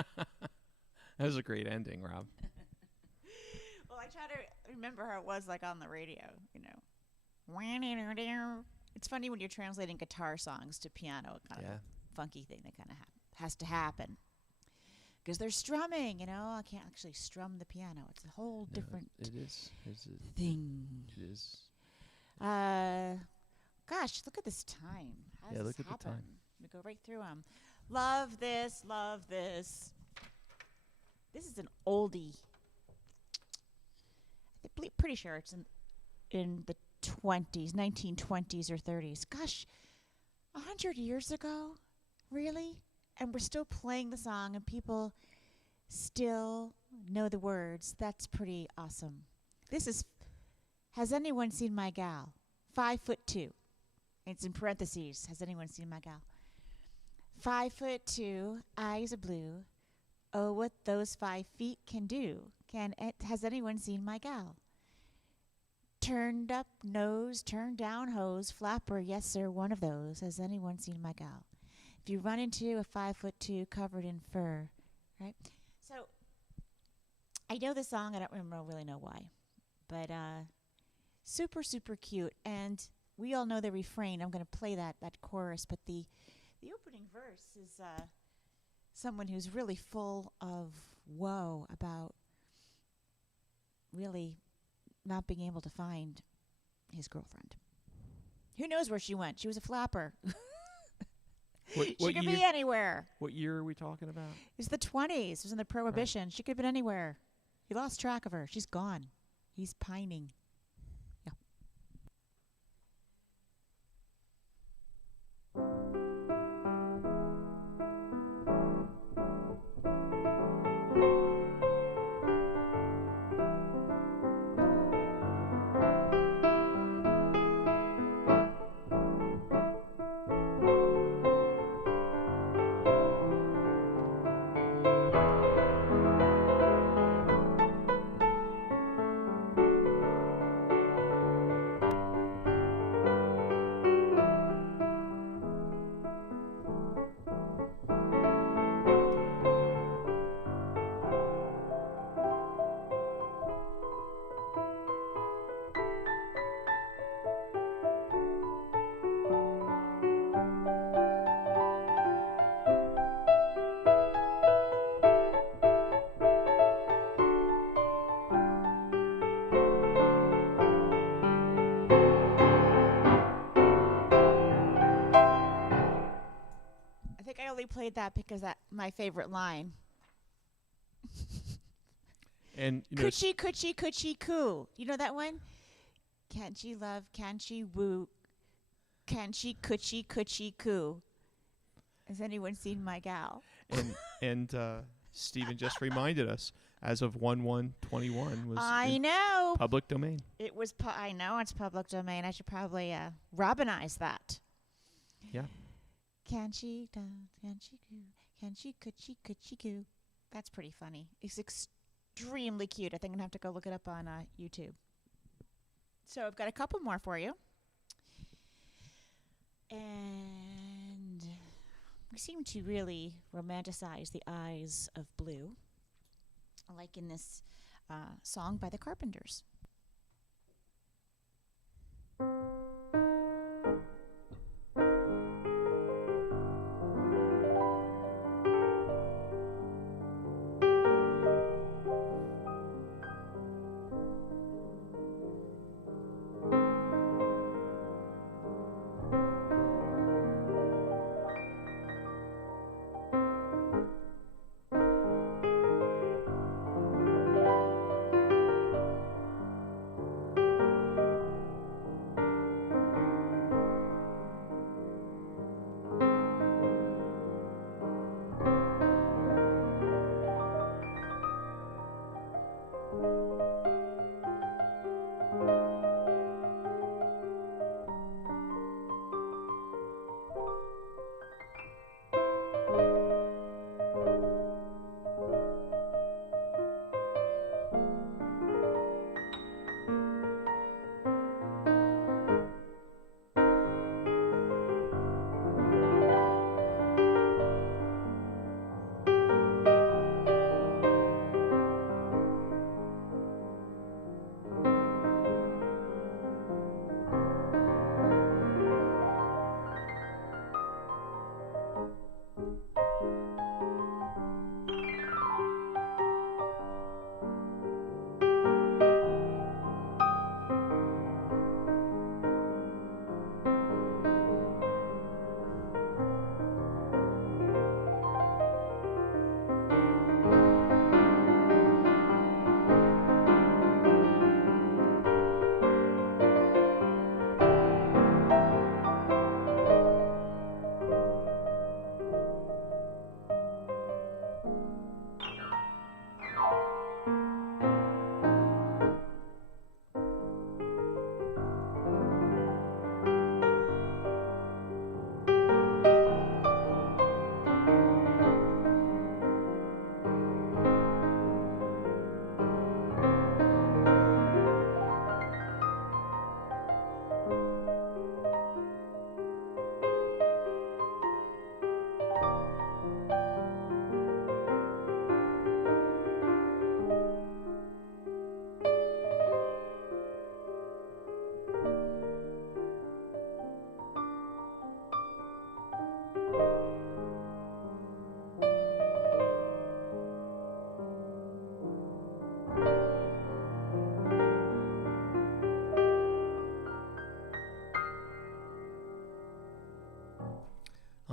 was a great ending, Rob. Well, I try to remember how it was like on the radio, It's funny when you're translating guitar songs to piano, kind of a funky thing that kind of has to happen. Because they're strumming, I can't actually strum the piano. It's a whole different thing. It is. Gosh, look at this time. How does Look this at the time. We go right through them. Love this, love this. This is an oldie. I'm pretty sure it's in the 1920s or 30s. Gosh, 100 years ago? Really? And we're still playing the song and people still know the words. That's pretty awesome. This is, has anyone seen my gal? 5'2". It's in parentheses. Has anyone seen my gal? 5'2", eyes are blue. Oh, what those 5 feet can do. Has anyone seen my gal? Turned up nose, turned down hose, flapper, yes sir, one of those. Has anyone seen my gal? If you run into a 5'2" covered in fur, right? So I know the song. I don't really know why, but super super cute. And we all know the refrain. I'm going to play that chorus, but the opening verse is someone who's really full of woe about really not being able to find his girlfriend. Who knows where she went? She was a flapper. She could be anywhere. What year are we talking about? It was the 20s. It was in the Prohibition. Right. She could have been anywhere. He lost track of her. She's gone. He's pining. Yeah. Played that because that's my favorite line. And coochie coochie coochie coo. You know that one? Can she love? Can she woo? Can she coochie coochie coo? Has anyone seen my gal? And Stephen just reminded us, as of 1/1/21 was public domain. It was. I know it's public domain. I should probably Robinize that. Yeah. Can she dance? Can she coo? Can she coochie coo? That's pretty funny. It's extremely cute. I think I'm going to have to go look it up on YouTube. So I've got a couple more for you. And we seem to really romanticize the eyes of blue, like in this song by the Carpenters.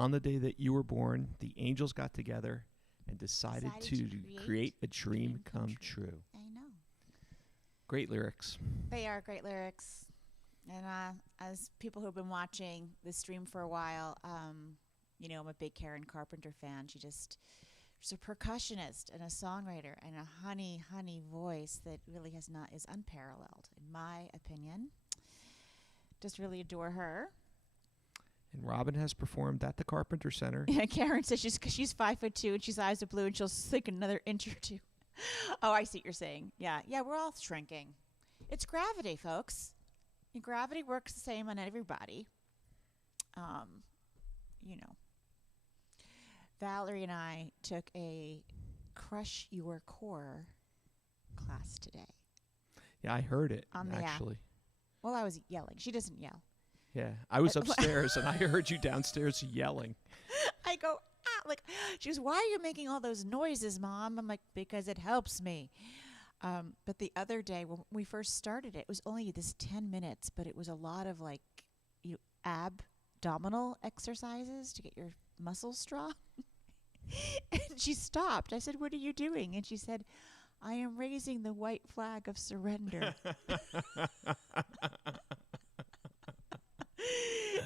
on the day that you were born, the angels got together and decided to create a dream come true. I know. Great lyrics. They are great lyrics. And as people who've been watching this stream for a while, you know, I'm a big Karen Carpenter fan. She's a percussionist and a songwriter and a honey voice that really is unparalleled, in my opinion. Just really adore her. And Robin has performed at the Carpenter Center. Yeah, Karen says she's 5'2" and she's eyes are blue and she'll sink another inch or two. Oh, I see what you're saying. Yeah, we're all shrinking. It's gravity, folks. And gravity works the same on everybody. You know. Valerie and I took a Crush Your Core class today. Yeah, I heard it, on the actually. App. Well, I was yelling. She doesn't yell. Yeah, I was upstairs, and I heard you downstairs yelling. I go, like, she goes, why are you making all those noises, Mom? I'm like, because it helps me. But the other day, when we first started it was only this 10 minutes, but it was a lot of, like, abdominal exercises to get your muscles strong. And she stopped. I said, what are you doing? And she said, I am raising the white flag of surrender.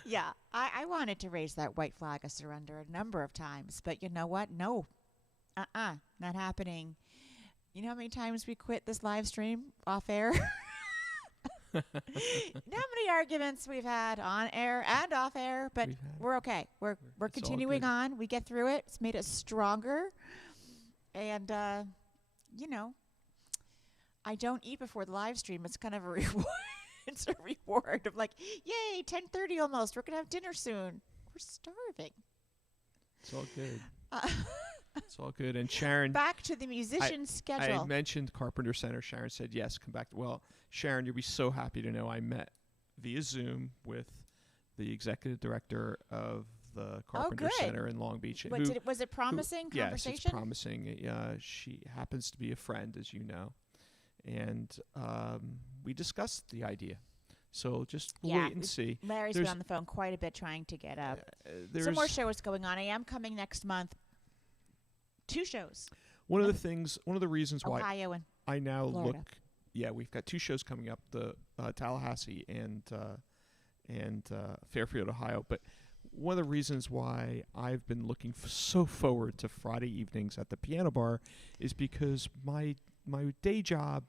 Yeah, I wanted to raise that white flag of surrender a number of times, but you know what? No. Not happening. You know how many times we quit this live stream off air? You know how many arguments we've had on air and off air, but we're okay. We're continuing on. We get through it. It's made us stronger. And, you know, I don't eat before the live stream. It's kind of a reward. It's a reward of like, yay, 10:30 almost. We're going to have dinner soon. We're starving. It's all good. It's all good. And Sharon. Back to the musician's schedule. I mentioned Carpenter Center. Sharon said, yes, come back. Well, Sharon, you'll be so happy to know I met via Zoom with the executive director of the Carpenter Center in Long Beach. Was it promising conversation? Yes, it's promising. She happens to be a friend, as you know. And we discussed the idea. So just wait and see. Larry's been on the phone quite a bit trying to get up. Some more shows going on. I am coming next month. 2 shows. One of the reasons Ohio why and I now Florida. we've got 2 shows coming up, the Tallahassee and Fairfield, Ohio. But one of the reasons why I've been looking so forward to Friday evenings at the piano bar is because my day job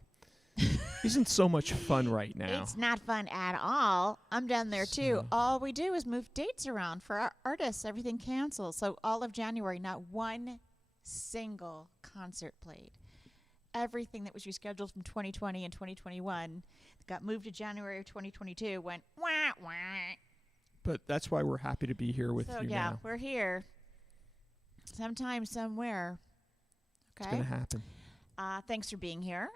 isn't so much fun right now. It's not fun at all. I'm down there too. All we do is move dates around for our artists. Everything cancels. So all of January, not one single concert played. Everything that was rescheduled from 2020 and 2021 got moved to January of 2022. Went wah wah. But that's why we're happy to be here with you now. So we're here. Sometime, somewhere. Okay. It's gonna happen. Thanks for being here.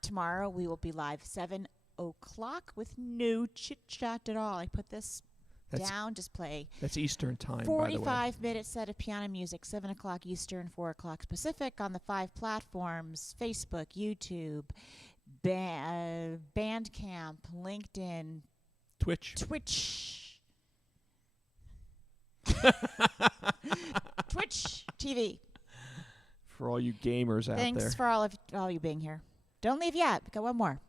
Tomorrow we will be live 7 o'clock with no chit chat at all. I put this down. Just play. That's Eastern time. 45-minute set of piano music. 7 o'clock Eastern, 4 o'clock Pacific on the 5 platforms: Facebook, YouTube, Bandcamp, LinkedIn, Twitch, Twitch TV. For all you gamers out there. Thanks for all you being here. Don't leave yet. We got one more.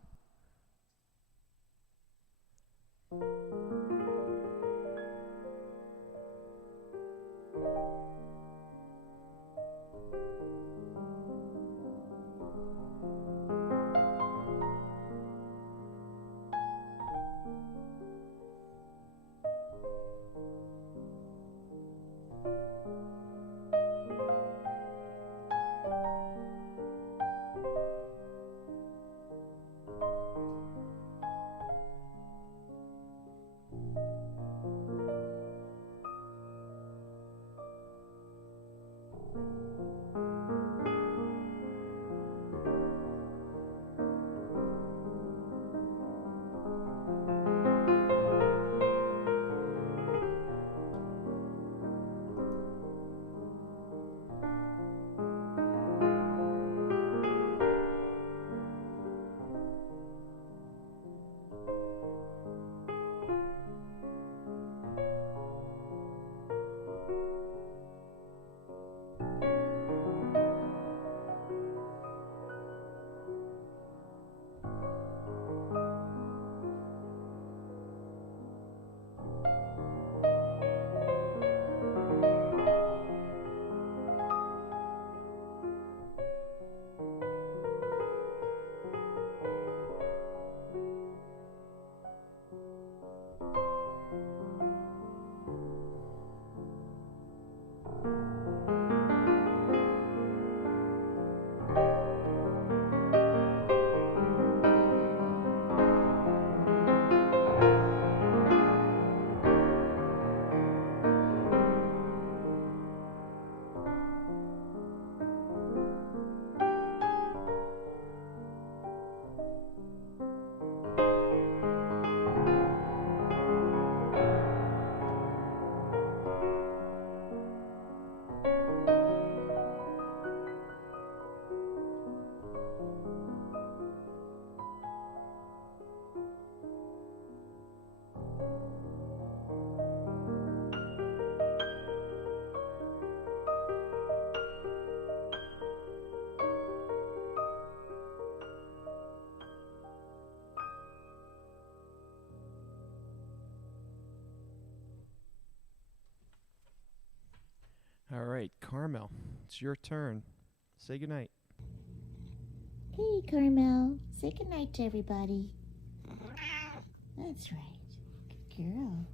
right, Carmel, it's your turn. Say goodnight. Hey, Carmel. Say goodnight to everybody. That's right. Good girl.